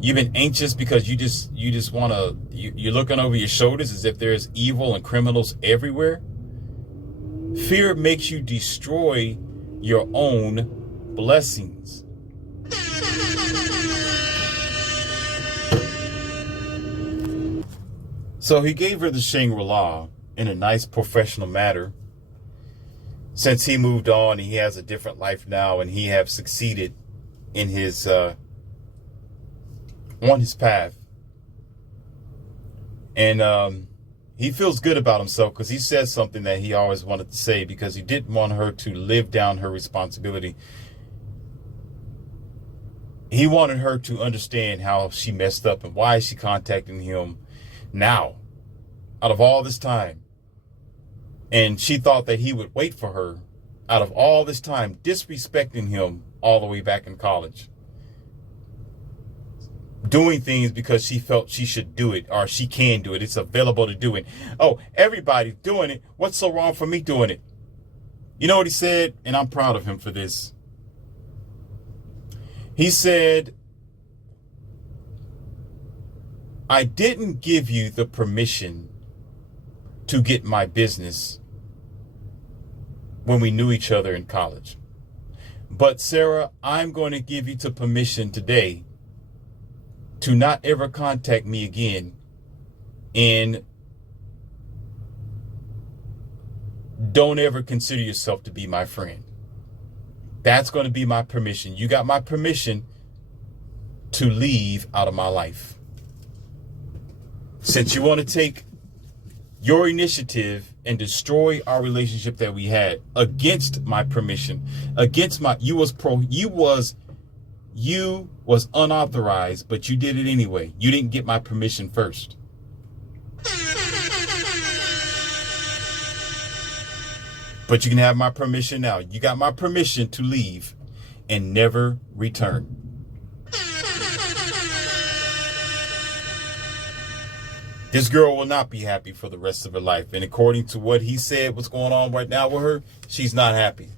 You've been anxious because you just want to, you're looking over your shoulders as if there's evil and criminals everywhere. Fear makes you destroy your own blessings. So he gave her the Shangri-La in a nice professional manner. Since he moved on, he has a different life now, and he have succeeded in his on his path. And he feels good about himself because he says something that he always wanted to say, because he didn't want her to live down her responsibility. He wanted her to understand how she messed up and why she contacting him now, out of all this time. And she thought that he would wait for her out of all this time, disrespecting him all the way back in college. Doing things because she felt she should do it, or she can do it. It's available to do it. Oh, everybody's doing it. What's so wrong for me doing it? You know what he said? And I'm proud of him for this. He said, I didn't give you the permission to get my business when we knew each other in college. But Sarah, I'm going to give you the permission today to not ever contact me again, and don't ever consider yourself to be my friend. That's going to be my permission. You got my permission to leave out of my life. Since you want to take your initiative and destroy our relationship that we had against my permission, against my, you was unauthorized, but you did it anyway. You didn't get my permission first. But you can have my permission now. You got my permission to leave and never return. This girl will not be happy for the rest of her life. And according to what he said, what's going on right now with her, she's not happy.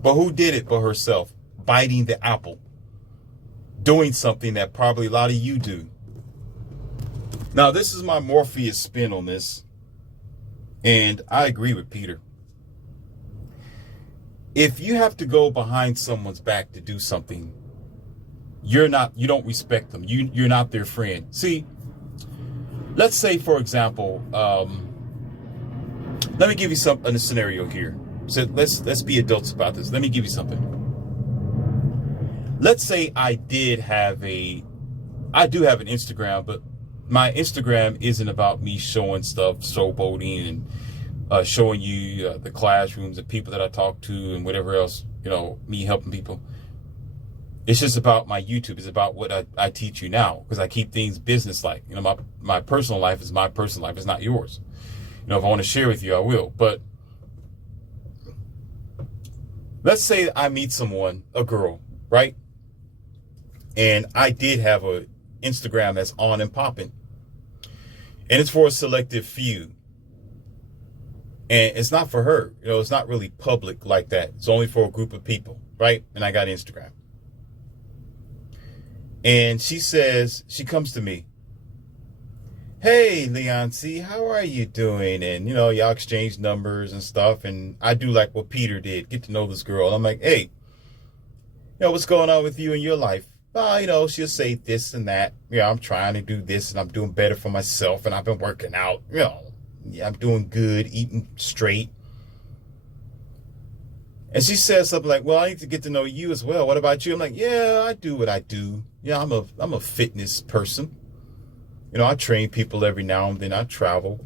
But who did it but herself? Biting the apple. Doing something that probably a lot of you do. Now, this is my Morpheus spin on this. And I agree with Peter. If you have to go behind someone's back to do something, you don't respect them. You're not their friend. See, let's say, for example, let me give you a scenario here. So let's be adults about this. Let me give you something. Let's say I do have an Instagram, but my Instagram isn't about me showing stuff, showboating, and showing you the classrooms, the people that I talk to, and whatever else, me helping people. It's just about my YouTube. It's about what I teach you now, because I keep things business-like. My personal life is my personal life. It's not yours. If I want to share with you, I will. But let's say I meet someone, a girl, right? And I did have a Instagram that's on and popping. And it's for a selective few. And it's not for her. It's not really public like that. It's only for a group of people, right? And I got Instagram. And she comes to me, "Hey, Leonce, how are you doing?" And, y'all exchange numbers and stuff. And I do like what Peter did, get to know this girl. And I'm like, "Hey, what's going on with you in your life?" She'll say this and that. I'm trying to do this and I'm doing better for myself. And I've been working out, I'm doing good, eating straight. And she says something like, "Well, I need to get to know you as well. What about you?" I'm like, "Yeah, I do what I do. I'm a fitness person. I train people every now and then. I travel.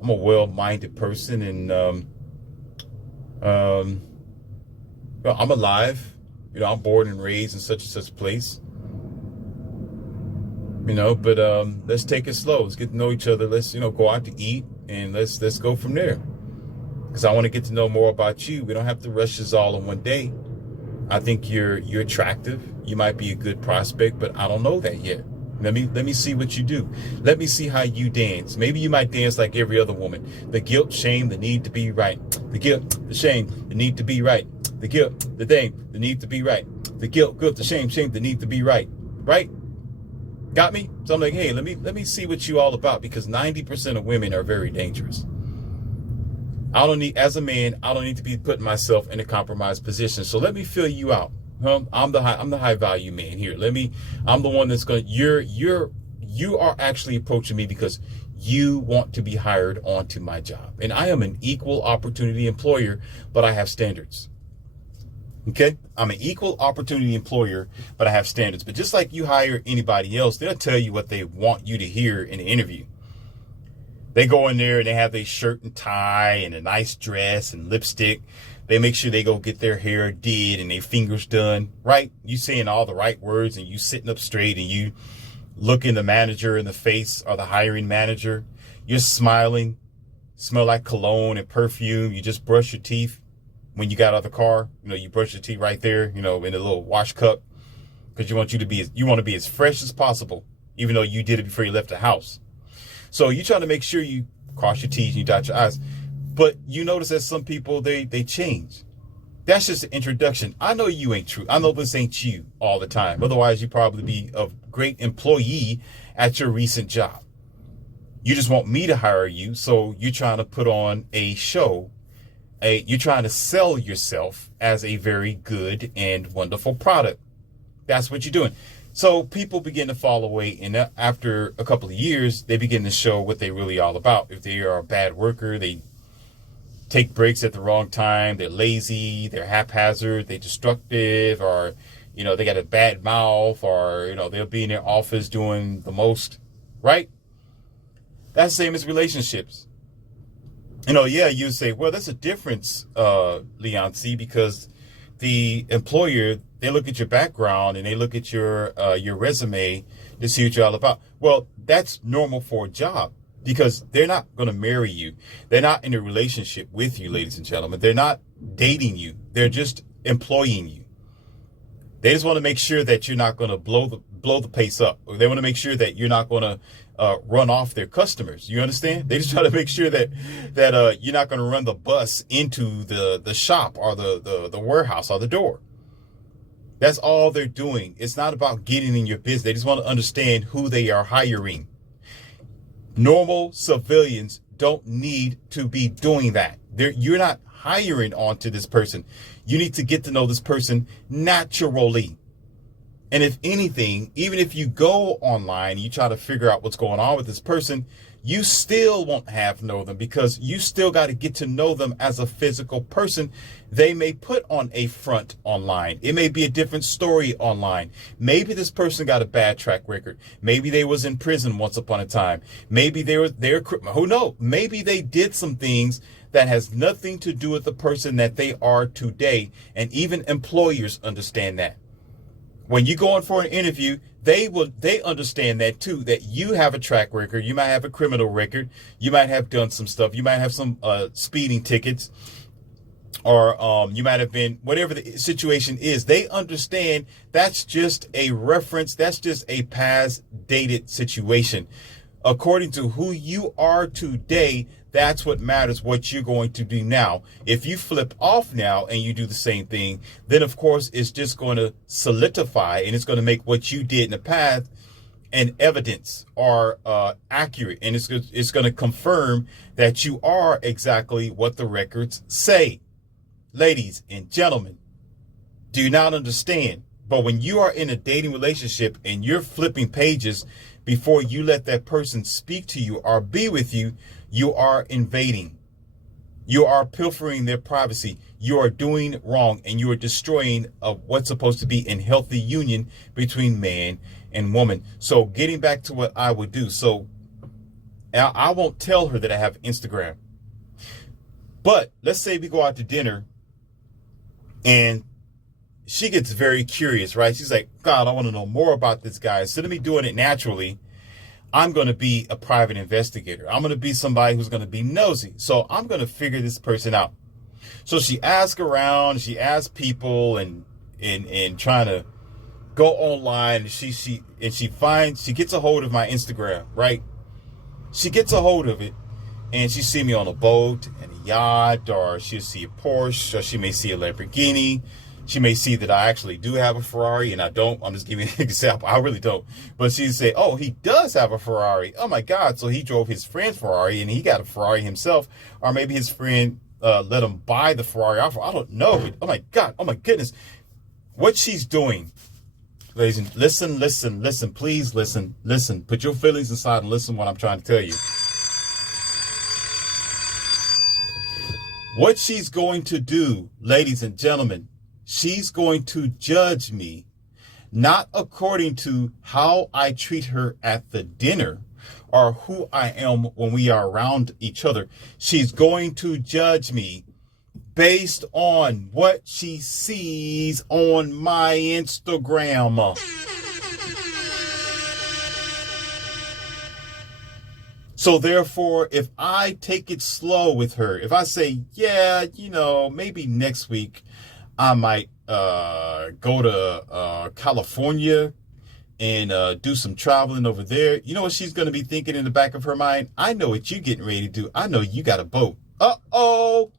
I'm a well-minded person, and I'm alive. I'm born and raised in such and such place. But let's take it slow. Let's get to know each other. Let's go out to eat, and let's go from there. Because I want to get to know more about you. We don't have to rush this all in one day. I think you're attractive. You might be a good prospect, but I don't know that yet. Let me see what you do. Let me see how you dance. Maybe you might dance like every other woman. The guilt, shame, the need to be right. The guilt, the shame, the need to be right. The guilt, the thing, the need to be right. The guilt, the shame, the need to be right. Right? Got me? So I'm like, hey, let me see what you all about, because 90% of women are very dangerous. As a man, I don't need to be putting myself in a compromised position. So let me fill you out. I'm the high value man here. I'm the one that's going to, you are actually approaching me because you want to be hired onto my job. And I am an equal opportunity employer, but I have standards. Okay? I'm an equal opportunity employer, but I have standards. But just like you hire anybody else, they'll tell you what they want you to hear in the interview. They go in there and they have their shirt and tie and a nice dress and lipstick. They make sure they go get their hair did and their fingers done, right? You saying all the right words and you sitting up straight and you looking the manager in the face or the hiring manager. You're smiling, smell like cologne and perfume. You just brush your teeth when you got out of the car. You brush your teeth right there, in a little wash cup, because you want to be as fresh as possible, even though you did it before you left the house. So you're trying to make sure you cross your T's and you dot your I's. But you notice that some people, they change. That's just an introduction. I know you ain't true. I know this ain't you all the time. Otherwise, you'd probably be a great employee at your recent job. You just want me to hire you, so you're trying to put on a show. You're trying to sell yourself as a very good and wonderful product. That's what you're doing. So people begin to fall away, and after a couple of years, they begin to show what they're really all about. If they are a bad worker, they take breaks at the wrong time, they're lazy, they're haphazard, they're destructive, or, they got a bad mouth, or, they'll be in their office doing the most, right? That's the same as relationships. You say, well, that's a difference, Leonce, because the employer, they look at your background and they look at your resume to see what you're all about. Well, that's normal for a job, because they're not going to marry you. They're not in a relationship with you, ladies and gentlemen. They're not dating you. They're just employing you. They just want to make sure that you're not going to blow the pace up. They want to make sure that you're not going run off their customers. You understand? They just try to make sure that you're not going to run the bus into the shop or the warehouse or the door. That's all they're doing. It's not about getting in your business. They just want to understand who they are hiring. Normal civilians don't need to be doing that. You're not hiring onto this person. You need to get to know this person naturally. And if anything, even if you go online and you try to figure out what's going on with this person, you still won't know them, because you still got to get to know them as a physical person. They may put on a front online. It may be a different story online. Maybe this person got a bad track record. Maybe they was in prison once upon a time. Maybe they're who knows? Maybe they did some things that has nothing to do with the person that they are today. And even employers understand that. When you go in for an interview, they understand that too, that you have a track record. You might have a criminal record. You might have done some stuff. You might have some speeding tickets, or you might have been, whatever the situation is. They understand that's just a reference. That's just a past dated situation. According to who you are today, that's what matters, what you're going to do now. If you flip off now and you do the same thing, then of course it's just going to solidify, and it's going to make what you did in the past an evidence or accurate. And it's going to confirm that you are exactly what the records say. Ladies and gentlemen, do you not understand? But when you are in a dating relationship and you're flipping pages before you let that person speak to you or be with you, you are invading. You are pilfering their privacy. You are doing wrong, and you are destroying what's supposed to be a healthy union between man and woman. So getting back to what I would do. So I won't tell her that I have Instagram. But let's say we go out to dinner and she gets very curious, right? She's like, God, I want to know more about this guy. Instead of me doing it naturally, I'm going to be a private investigator. I'm going to be somebody who's going to be nosy. So I'm going to figure this person out. So she asks around, she asks people, and trying to go online. And she gets a hold of my Instagram, right? She gets a hold of it, and she see me on a boat and a yacht, or she'll see a Porsche, or she may see a Lamborghini. She may see that I actually do have a Ferrari, and I don't. I'm just giving an example. I really don't. But she'd say, oh, he does have a Ferrari. Oh, my God. So he drove his friend's Ferrari, and he got a Ferrari himself. Or maybe his friend let him buy the Ferrari. I don't know. But, oh, my God. Oh, my goodness. What she's doing, ladies and listen. Please listen. Put your feelings aside and listen to what I'm trying to tell you. What she's going to do, ladies and gentlemen, she's going to judge me not according to how I treat her at the dinner or who I am when we are around each other. She's going to judge me based on what she sees on my Instagram. So therefore, if I take it slow with her, if I say, yeah, maybe next week I might go to California and do some traveling over there. You know what she's going to be thinking in the back of her mind? I know what you're getting ready to do. I know you got a boat. Uh-oh.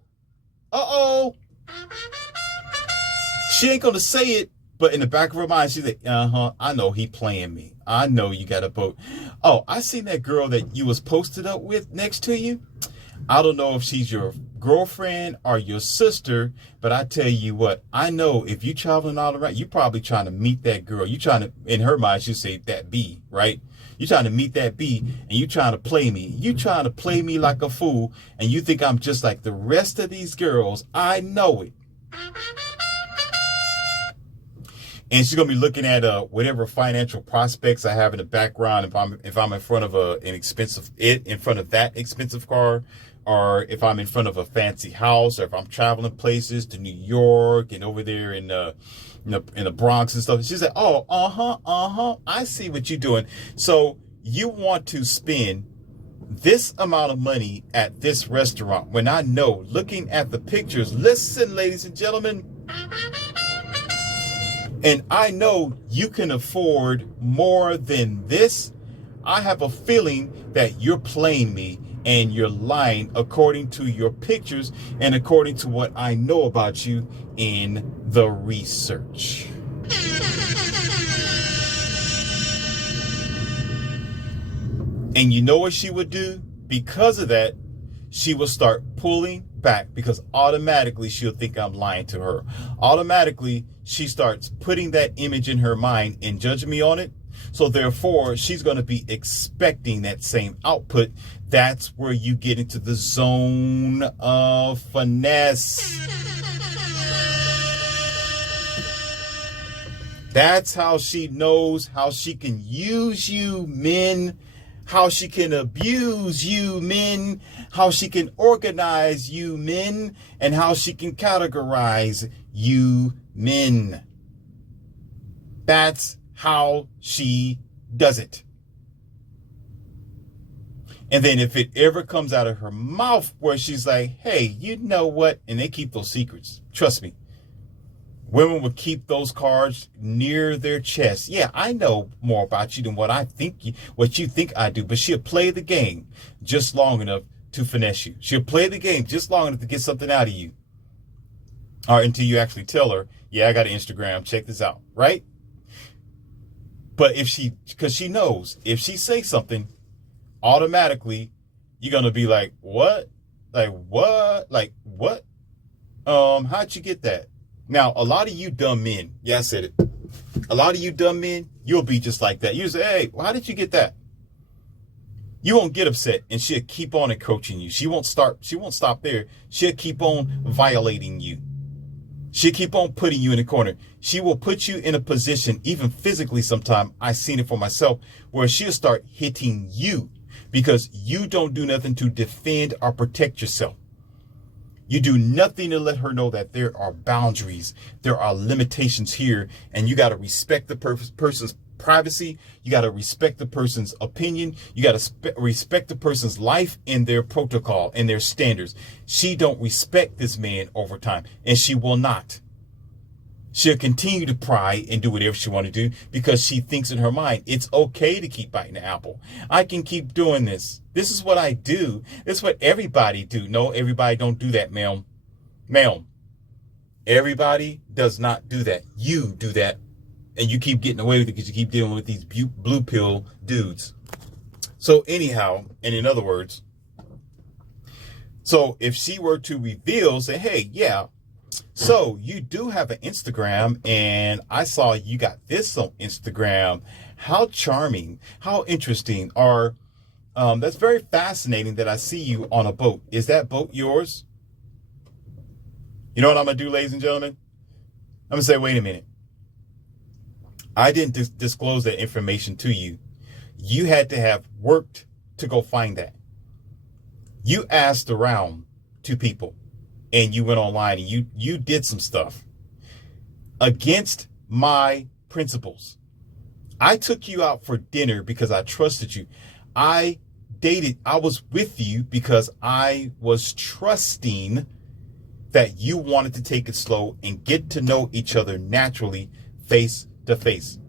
She ain't going to say it, but in the back of her mind, she's like, I know he playing me. I know you got a boat. Oh, I seen that girl that you was posted up with next to you. I don't know if she's your girlfriend or your sister, but I tell you what, I know if you traveling all around, you probably trying to meet that girl. You trying to, in her mind, she'll say that B, right? You trying to meet that B, and you trying to play me. You trying to play me like a fool, and you think I'm just like the rest of these girls. I know it. And she's gonna be looking at whatever financial prospects I have in the background. If I'm in front of that expensive car, or if I'm in front of a fancy house, or if I'm traveling places to New York and over there in the Bronx and stuff. She's like, oh, I see what you're doing. So you want to spend this amount of money at this restaurant when I know, looking at the pictures, listen, ladies and gentlemen, and I know you can afford more than this. I have a feeling that you're playing me and you're lying according to your pictures and according to what I know about you in the research. And you know what she would do? Because of that, she will start pulling back, because automatically she'll think I'm lying to her. Automatically, she starts putting that image in her mind and judging me on it. So therefore, she's going to be expecting that same output. That's where you get into the zone of finesse. That's how she knows how she can use you men, how she can abuse you men, how she can organize you men, and how she can categorize you men. That's how she does it. And then if it ever comes out of her mouth where she's like, hey, you know what? And they keep those secrets. Trust me. Women will keep those cards near their chest. Yeah, I know more about you than what you think I do. But she'll play the game just long enough to finesse you. She'll play the game just long enough to get something out of you. Or until you actually tell her, yeah, I got an Instagram. Check this out. Right? But because she knows, if she says something, automatically, you're going to be like, what? Like, what? Like, what? How'd you get that? Now, a lot of you dumb men, yeah, I said it. A lot of you dumb men, you'll be just like that. You say, hey, well, how did you get that? You won't get upset, and she'll keep on encroaching you. She won't stop there. She'll keep on violating you. She'll keep on putting you in a corner. She will put you in a position, even physically sometime, I've seen it for myself, where she'll start hitting you because you don't do nothing to defend or protect yourself. You do nothing to let her know that there are boundaries, there are limitations here, and you got to respect the person's privacy. You got to respect the person's opinion. You got to respect the person's life and their protocol and their standards. She don't respect this man over time, and she will not. She'll continue to pry and do whatever she want to do because she thinks in her mind, it's okay to keep biting the apple. I can keep doing this. This is what I do. This is what everybody do. No, everybody don't do that, ma'am. Ma'am, everybody does not do that. You do that. And you keep getting away with it because you keep dealing with these blue pill dudes. So anyhow, and in other words, so if she were to reveal, say, hey, yeah, so you do have an Instagram, and I saw you got this on Instagram. How charming, how interesting, or that's very fascinating that I see you on a boat. Is that boat yours? You know what I'm going to do, ladies and gentlemen? I'm going to say, wait a minute. I didn't disclose that information to you. You had to have worked to go find that. You asked around to people. And you went online and you did some stuff against my principles. I took you out for dinner because I trusted you. I was with you because I was trusting that you wanted to take it slow and get to know each other naturally, face to face.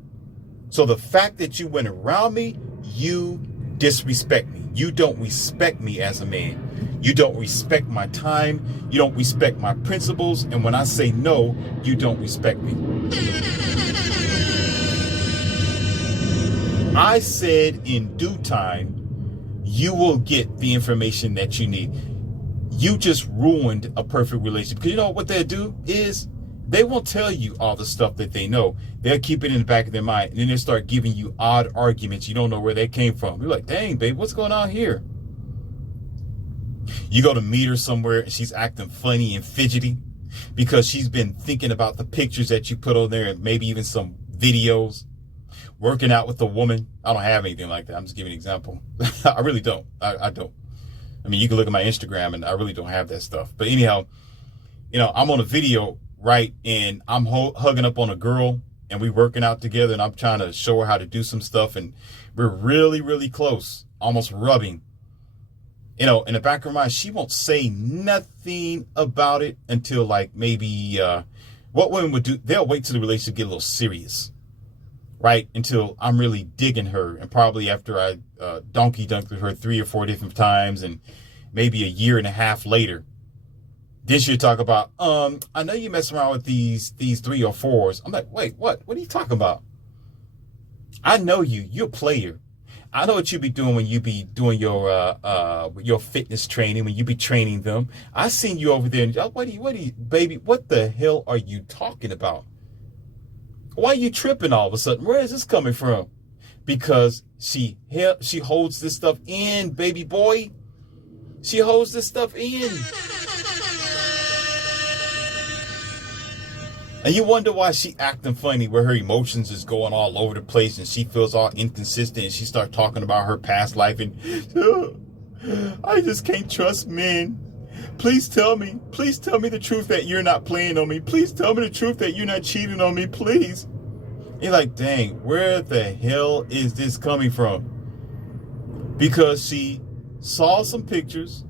So the fact that you went around me, you disrespect me. You don't respect me as a man. You don't respect my time. You don't respect my principles. And when I say no, you don't respect me. I said in due time, you will get the information that you need. You just ruined a perfect relationship. Because you know what they'll do is they won't tell you all the stuff that they know. They'll keep it in the back of their mind. And then they'll start giving you odd arguments. You don't know where they came from. You're like, dang, babe, what's going on here? You go to meet her somewhere and she's acting funny and fidgety because she's been thinking about the pictures that you put on there and maybe even some videos. Working out with a woman. I don't have anything like that. I'm just giving an example. I really don't. I don't. I mean, you can look at my Instagram and I really don't have that stuff. But anyhow, I'm on a video, right? And I'm hugging up on a girl and we're working out together and I'm trying to show her how to do some stuff. And we're really, really close, almost rubbing. In the back of her mind, she won't say nothing about it until like maybe what women would do. They'll wait till the relationship get a little serious. right? Until I'm really digging her. And probably after I donkey dunked her 3 or 4 different times, and maybe a year and a half later, then she'll talk about, I know you mess around with these 3 or 4s. I'm like, wait, what? What are you talking about? I know you. You're a player. I know what you be doing when you be doing your fitness training, when you be training them. I seen you over there. And, what do you, baby? What the hell are you talking about? Why are you tripping all of a sudden? Where is this coming from? Because she holds this stuff in, baby boy. She holds this stuff in. And you wonder why she acting funny, where her emotions is going all over the place and she feels all inconsistent, and she start talking about her past life and I just can't trust men. Please tell me the truth that you're not playing on me. Please tell me the truth that you're not cheating on me, please. You're like, dang, where the hell is this coming from? Because she saw some pictures.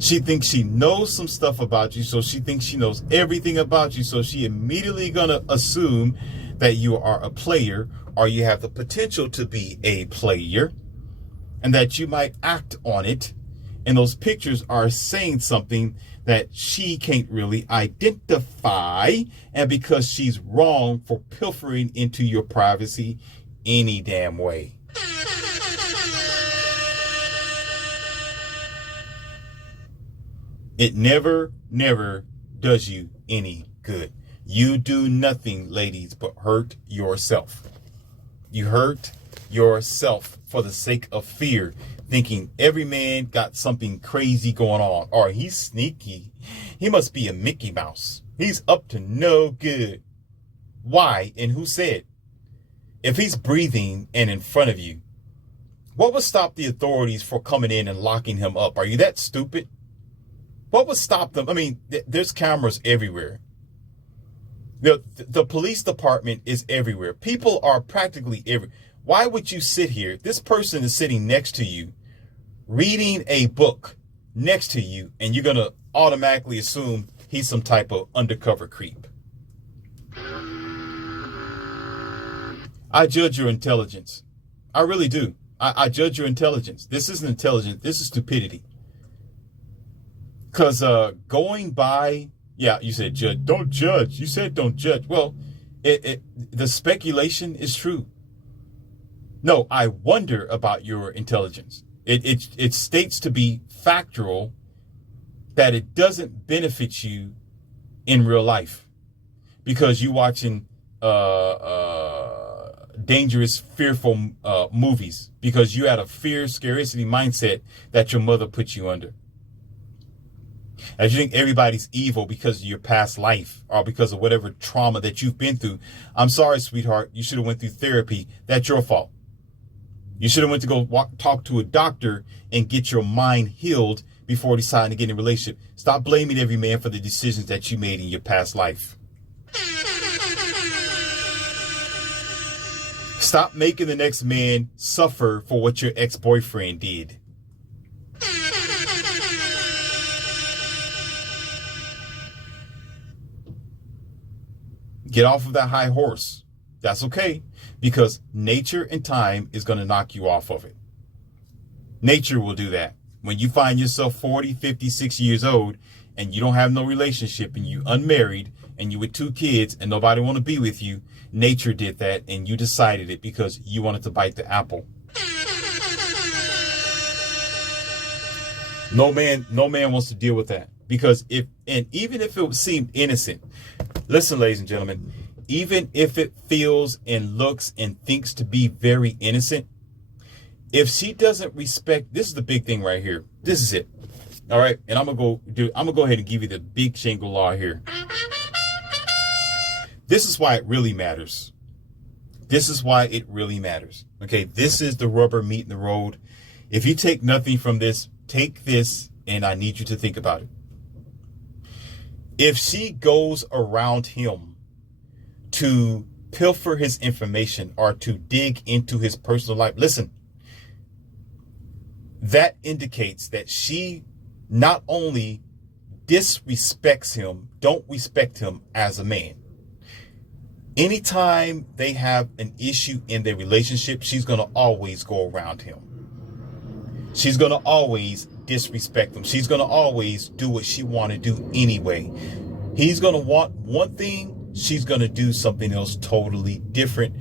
She thinks she knows some stuff about you, so she thinks she knows everything about you, so she immediately gonna assume that you are a player, or you have the potential to be a player, and that you might act on it. And those pictures are saying something that she can't really identify, and because she's wrong for pilfering into your privacy any damn way. It never does you any good. You do nothing, ladies, but hurt yourself. You hurt yourself for the sake of fear, thinking every man got something crazy going on, or he's sneaky. He must be a Mickey Mouse. He's up to no good. Why and who said? If he's breathing and in front of you, what would stop the authorities from coming in and locking him up? Are you that stupid? What would stop them? I mean, there's cameras everywhere. The police department is everywhere. People are practically everywhere. Why would you sit here? This person is sitting next to you, reading a book next to you, and you're going to automatically assume he's some type of undercover creep. I judge your intelligence. I really do. I judge your intelligence. This isn't intelligence. This is stupidity. Because going by, yeah, you said judge. Don't judge. You said don't judge. Well, the speculation is true. No, I wonder about your intelligence. It states to be factual that it doesn't benefit you in real life because you watching dangerous, fearful movies because you had a fear, scarcity mindset that your mother put you under. As you think everybody's evil because of your past life or because of whatever trauma that you've been through. I'm sorry, sweetheart. You should have went through therapy. That's your fault. You should have went to go talk to a doctor and get your mind healed before deciding to get in a relationship. Stop blaming every man for the decisions that you made in your past life. Stop making the next man suffer for what your ex-boyfriend did. Get off of that high horse. That's okay, because nature and time is going to knock you off of it. Nature will do that. When you find yourself 40, 50, 60 years old and you don't have no relationship and you unmarried and you with 2 kids and nobody want to be with you, nature did that and you decided it because you wanted to bite the apple. No man wants to deal with that because even if it seemed innocent, listen, ladies and gentlemen, even if it feels and looks and thinks to be very innocent, if she doesn't respect, this is the big thing right here. This is it. All right. And I'm going to go ahead and give you the big shingle law here. This is why it really matters. This is why it really matters. Okay. This is the rubber meeting the road. If you take nothing from this, take this, and I need you to think about it. If she goes around him to pilfer his information or to dig into his personal life, listen, that indicates that she not only disrespects him, don't respect him as a man. Anytime they have an issue in their relationship, she's going to always go around him. She's going to always disrespect him. She's going to always do what she want to do anyway. He's going to want one thing. She's going to do something else totally different.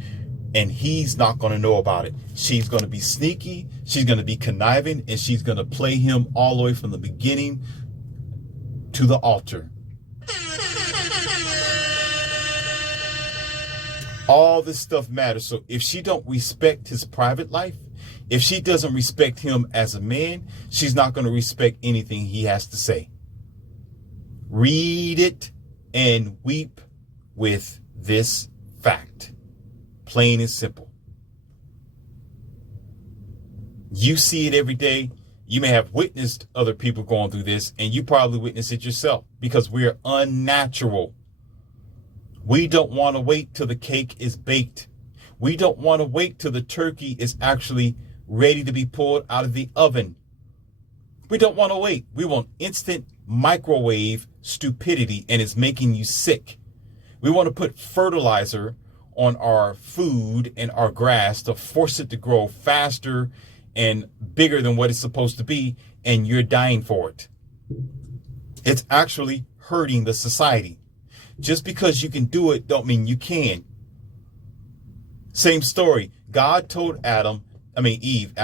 And he's not going to know about it. She's going to be sneaky. She's going to be conniving. And she's going to play him all the way from the beginning to the altar. All this stuff matters. So if she don't respect his private life, if she doesn't respect him as a man, she's not going to respect anything he has to say. Read it and weep with this fact. Plain and simple. You see it every day. You may have witnessed other people going through this, and you probably witness it yourself, because we're unnatural. We don't want to wait till the cake is baked. We don't want to wait till the turkey is actually ready to be pulled out of the oven. We don't want to wait. We want instant microwave stupidity, and it's making you sick. We want to put fertilizer on our food and our grass to force it to grow faster and bigger than what it's supposed to be, and you're dying for it. It's actually hurting the society. Just because you can do it don't mean you can. Same story. God told Adam and Eve,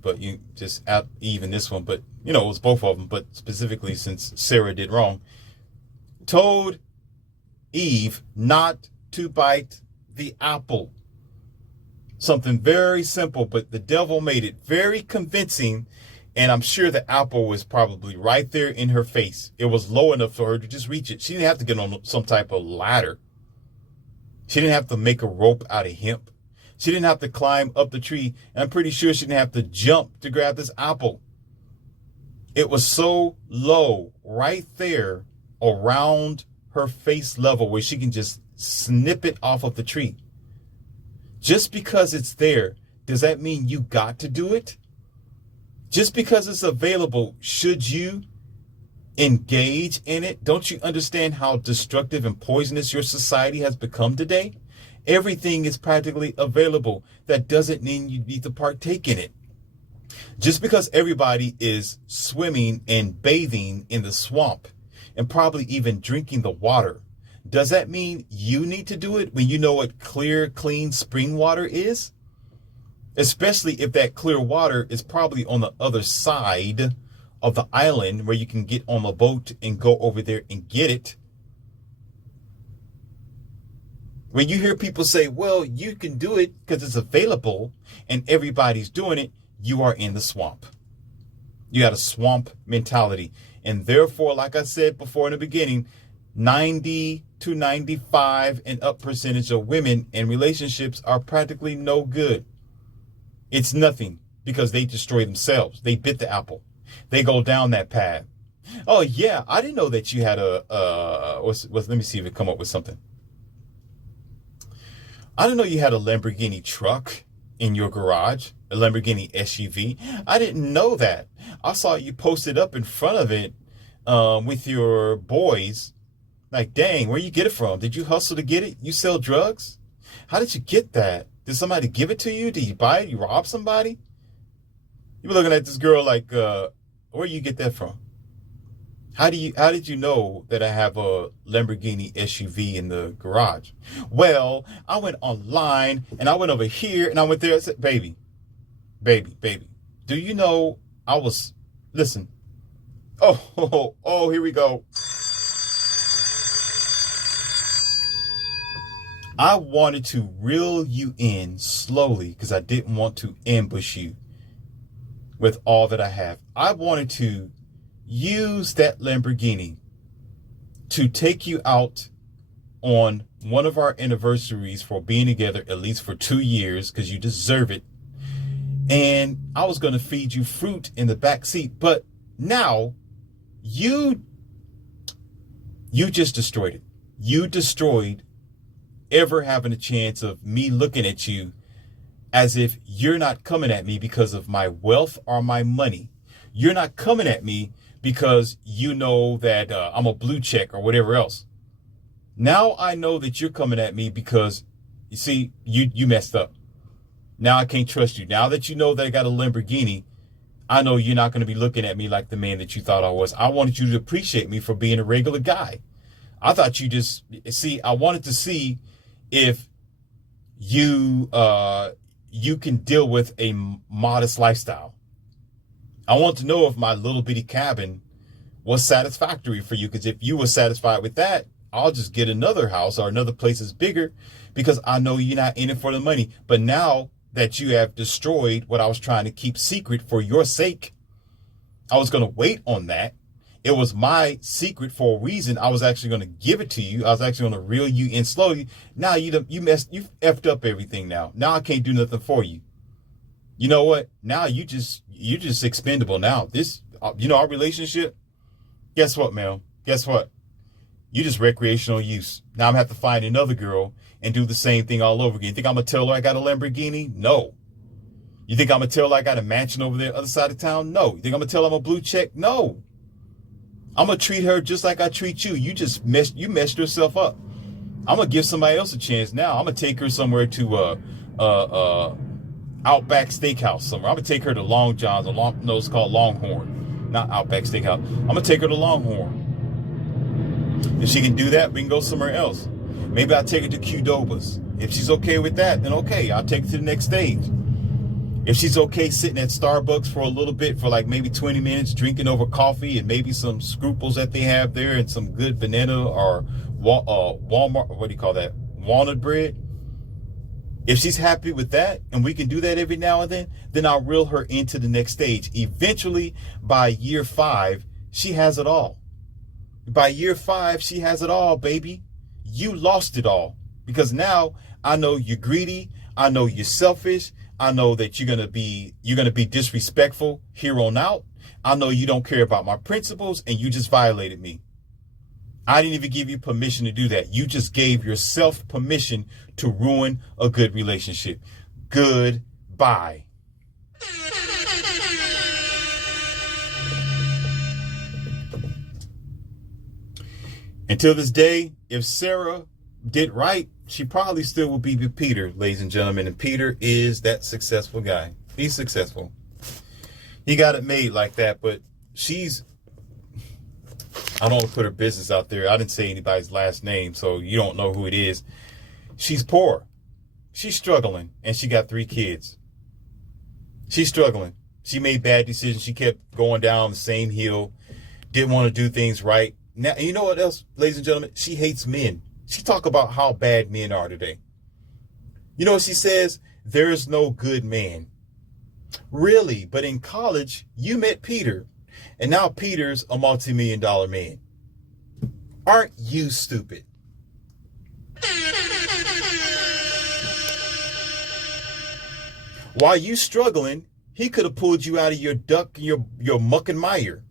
but you just Eve in this one, but it was both of them, but specifically since Sarah did wrong, told Eve not to bite the apple. Something very simple, but the devil made it very convincing. And I'm sure the apple was probably right there in her face. It was low enough for her to just reach it. She didn't have to get on some type of ladder. She didn't have to make a rope out of hemp. She didn't have to climb up the tree. And I'm pretty sure she didn't have to jump to grab this apple. It was so low right there around her face level where she can just snip it off of the tree. Just because it's there, does that mean you got to do it? Just because it's available, should you engage in it? Don't you understand how destructive and poisonous your society has become today? Everything is practically available. That doesn't mean you need to partake in it. Just because everybody is swimming and bathing in the swamp and probably even drinking the water, does that mean you need to do it when you know what clear, clean spring water is? Especially if that clear water is probably on the other side of the island where you can get on a boat and go over there and get it. When you hear people say, well, you can do it because it's available and everybody's doing it, you are in the swamp. You got a swamp mentality. And therefore, like I said before in the beginning, 90 to 95 and up percentage of women in relationships are practically no good. It's nothing because they destroy themselves. They bit the apple. They go down that path. Oh, yeah, I didn't know that you had let me see if it come up with something. I didn't know you had a Lamborghini truck in your garage, a Lamborghini SUV. I didn't know that. I saw you posted up in front of it with your boys. Like, dang, where you get it from? Did you hustle to get it? You sell drugs? How did you get that? Did somebody give it to you? Did you buy it? You rob somebody? You were looking at this girl like, where you get that from? How did you know that I have a Lamborghini SUV in the garage? Well, I went online and I went over here and I went there. I said, baby, do you know listen. Oh, here we go. I wanted to reel you in slowly because I didn't want to ambush you with all that I have. I wanted to use that Lamborghini to take you out on one of our anniversaries for being together at least for 2 years because you deserve it. And I was going to feed you fruit in the back seat. But now you just destroyed it. You destroyed ever having a chance of me looking at you as if you're not coming at me because of my wealth or my money. You're not coming at me because you know that I'm a blue check or whatever else. Now I know that you're coming at me because you see, you messed up. Now I can't trust you. Now that you know that I got a Lamborghini, I know you're not going to be looking at me like the man that you thought I was. I wanted you to appreciate me for being a regular guy. I thought you just see, I wanted to see if you can deal with a modest lifestyle. I want to know if my little bitty cabin was satisfactory for you, because if you were satisfied with that, I'll just get another house or another place that's bigger, because I know you're not in it for the money. But now that you have destroyed what I was trying to keep secret for your sake, I was going to wait on that. It was my secret for a reason. I was actually going to give it to you. I was actually going to reel you in slowly. Now you effed up everything now. Now I can't do nothing for you. You know what? Now you're just expendable now. This, our relationship, guess what, man? Guess what? You just recreational use. Now I'm going to have to find another girl and do the same thing all over again. You think I'm going to tell her I got a Lamborghini? No. You think I'm going to tell her I got a mansion over there, other side of town? No. You think I'm going to tell her I'm a blue check? No. I'm going to treat her just like I treat you. You messed yourself up. I'm going to give somebody else a chance now. I'm going to take her somewhere to Outback Steakhouse somewhere. I'm going to take her to Long John's, it's called Longhorn. Not Outback Steakhouse. I'm going to take her to Longhorn. If she can do that, we can go somewhere else. Maybe I'll take her to Qdoba's. If she's okay with that, then okay, I'll take her to the next stage. If she's okay sitting at Starbucks for a little bit, for like maybe 20 minutes, drinking over coffee and maybe some scruples that they have there and some good banana or Walmart, what do you call that? Walnut bread. If she's happy with that and we can do that every now and then I'll reel her into the next stage. Eventually, by year 5, she has it all. By year 5, she has it all, baby. You lost it all, because now I know you're greedy. I know you're selfish. I know that you're gonna be disrespectful here on out. I know you don't care about my principles, and you just violated me. I didn't even give you permission to do that. You just gave yourself permission to ruin a good relationship. Goodbye. Until this day, if Sarah did right, she probably still would be with Peter, ladies and gentlemen. And Peter is that successful guy. He's successful. He got it made like that, but I don't want to put her business out there. I didn't say anybody's last name, so you don't know who it is. She's poor. She's struggling, and she got 3 kids. She's struggling. She made bad decisions. She kept going down the same hill. Didn't want to do things right. Now, you know what else, ladies and gentlemen? She hates men. She talk about how bad men are today. You know what she says? There is no good man. Really? But in college, you met Peter, and now Peter's a multi-million-dollar man. Aren't you stupid? While you struggling, he could have pulled you out of your your muck and mire.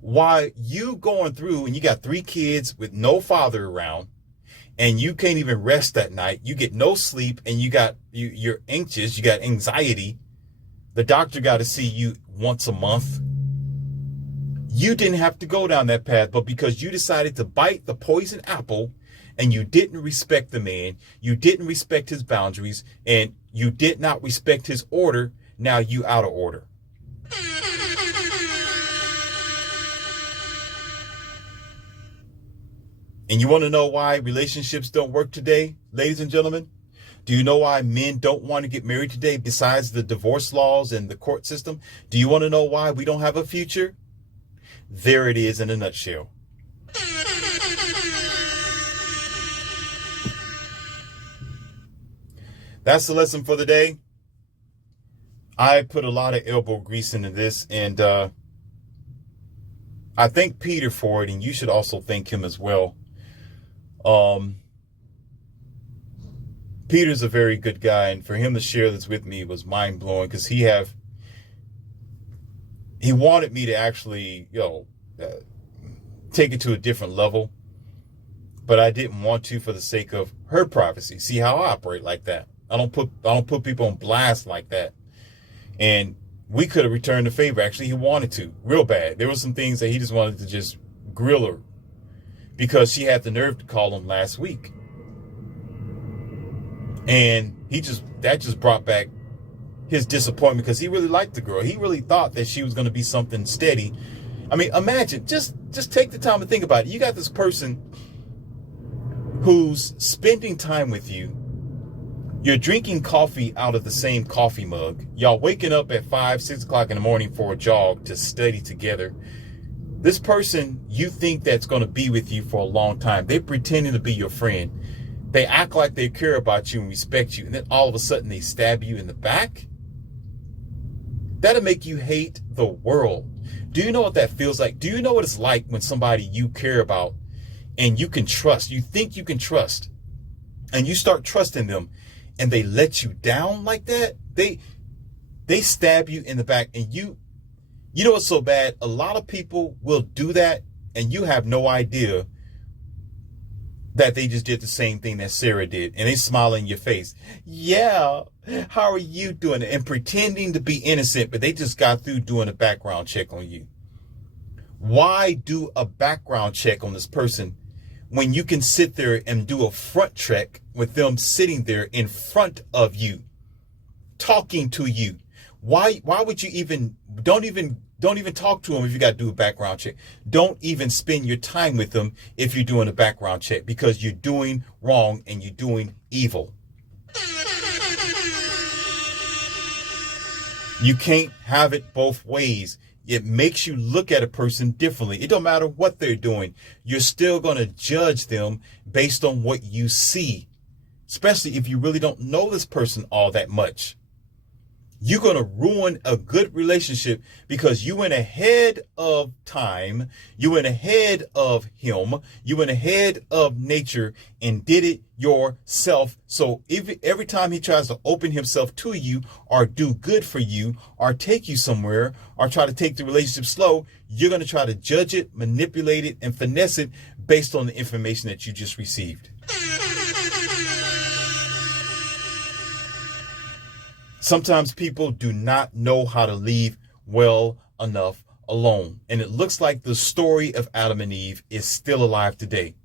While you going through and you got 3 kids with no father around, and you can't even rest at night, you get no sleep, and you're anxious, you got anxiety. The doctor got to see you once a month. You didn't have to go down that path, but because you decided to bite the poison apple and you didn't respect the man, you didn't respect his boundaries, and you did not respect his order, now you out of order. And you want to know why relationships don't work today, ladies and gentlemen? Do you know why men don't want to get married today, besides the divorce laws and the court system? Do you want to know why we don't have a future? There it is in a nutshell. That's the lesson for the day. I put a lot of elbow grease into this, and I thank Peter for it, and you should also thank him as well. Peter's a very good guy, and for him to share this with me was mind-blowing, because he wanted me to actually, take it to a different level, but I didn't want to for the sake of her privacy. See how I operate like that. I don't put people on blast like that. And we could have returned the favor. Actually, he wanted to real bad. There were some things that he just wanted to just grill her. because she had the nerve to call him last week. And that just brought back his disappointment, because he really liked the girl. He really thought that she was going to be something steady. I mean, imagine, just take the time to think about it. You got this person who's spending time with you. You're drinking coffee out of the same coffee mug. Y'all waking up at 5, 6 o'clock in the morning for a jog to study together. This person you think that's going to be with you for a long time, they're pretending to be your friend. They act like they care about you and respect you, and then all of a sudden they stab you in the back. That'll make you hate the world. Do you know what that feels like? Do you know what it's like when somebody you care about and you can trust, you think you can trust, and you start trusting them, and they let you down like that? They stab you in the back, and you know what's so bad? A lot of people will do that, and you have no idea that they just did the same thing that Sarah did, and they smile in your face. Yeah, how are you doing? And pretending to be innocent, but they just got through doing a background check on you. Why do a background check on this person when you can sit there and do a front check with them sitting there in front of you, talking to you? Why would you don't even talk to them if you got to do a background check. Don't even spend your time with them if you're doing a background check, because you're doing wrong and you're doing evil. You can't have it both ways. It makes you look at a person differently. It don't matter what they're doing. You're still going to judge them based on what you see, especially if you really don't know this person all that much. You're going to ruin a good relationship because you went ahead of time. You went ahead of him. You went ahead of nature and did it yourself. So every time he tries to open himself to you or do good for you or take you somewhere or try to take the relationship slow, you're going to try to judge it, manipulate it, and finesse it based on the information that you just received. Sometimes people do not know how to leave well enough alone. And it looks like the story of Adam and Eve is still alive today.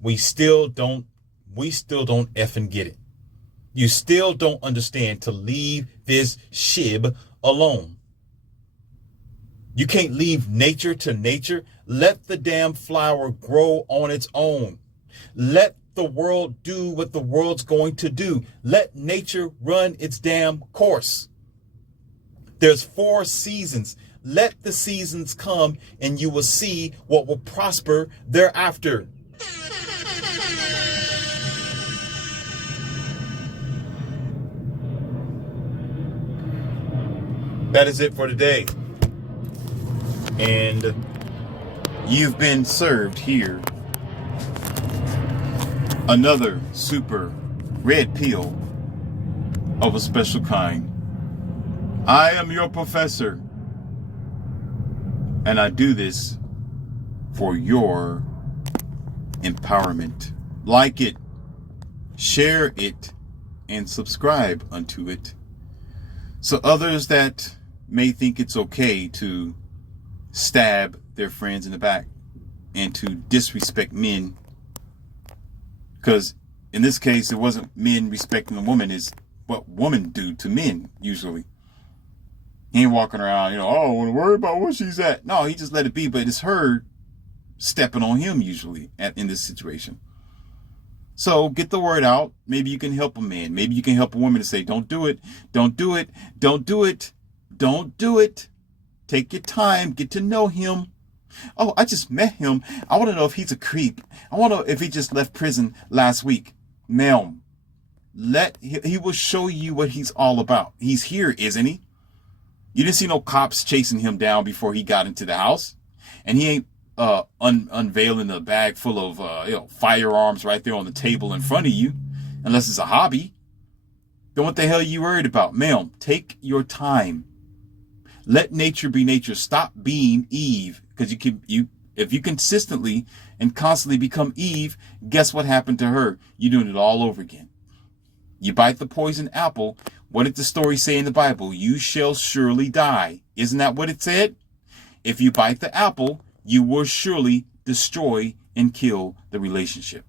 We still don't effing get it. You still don't understand to leave this shib alone. You can't leave nature to nature. Let the damn flower grow on its own. Let the world do what the world's going to do. Let nature run its damn course. There's 4 seasons. Let the seasons come and you will see what will prosper thereafter. That is it for today. And you've been served here another super red pill of a special kind. I am your professor, and I do this for your empowerment. Like it, share it, and subscribe unto it, so others that may think it's okay to stab their friends in the back and to disrespect men. Because in this case, it wasn't men respecting a woman, is what women do to men usually. He ain't walking around, oh, I don't want to worry about where she's at. No, he just let it be, but it's her stepping on him usually in this situation. So get the word out. Maybe you can help a man. Maybe you can help a woman to say, don't do it. Don't do it. Don't do it. Don't do it. Take your time. Get to know him. Oh, I just met him. I want to know if he's a creep. I want to know if he just left prison last week. Ma'am, he will show you what he's all about. He's here, isn't he? You didn't see no cops chasing him down before he got into the house. And he ain't unveiling a bag full of firearms right there on the table in front of you, unless it's a hobby. Then what the hell are you worried about? Ma'am, take your time. Let nature be nature. Stop being Eve. Because if you consistently and constantly become Eve, guess what happened to her? You're doing it all over again. You bite the poison apple. What did the story say in the Bible? You shall surely die. Isn't that what it said? If you bite the apple, you will surely destroy and kill the relationship.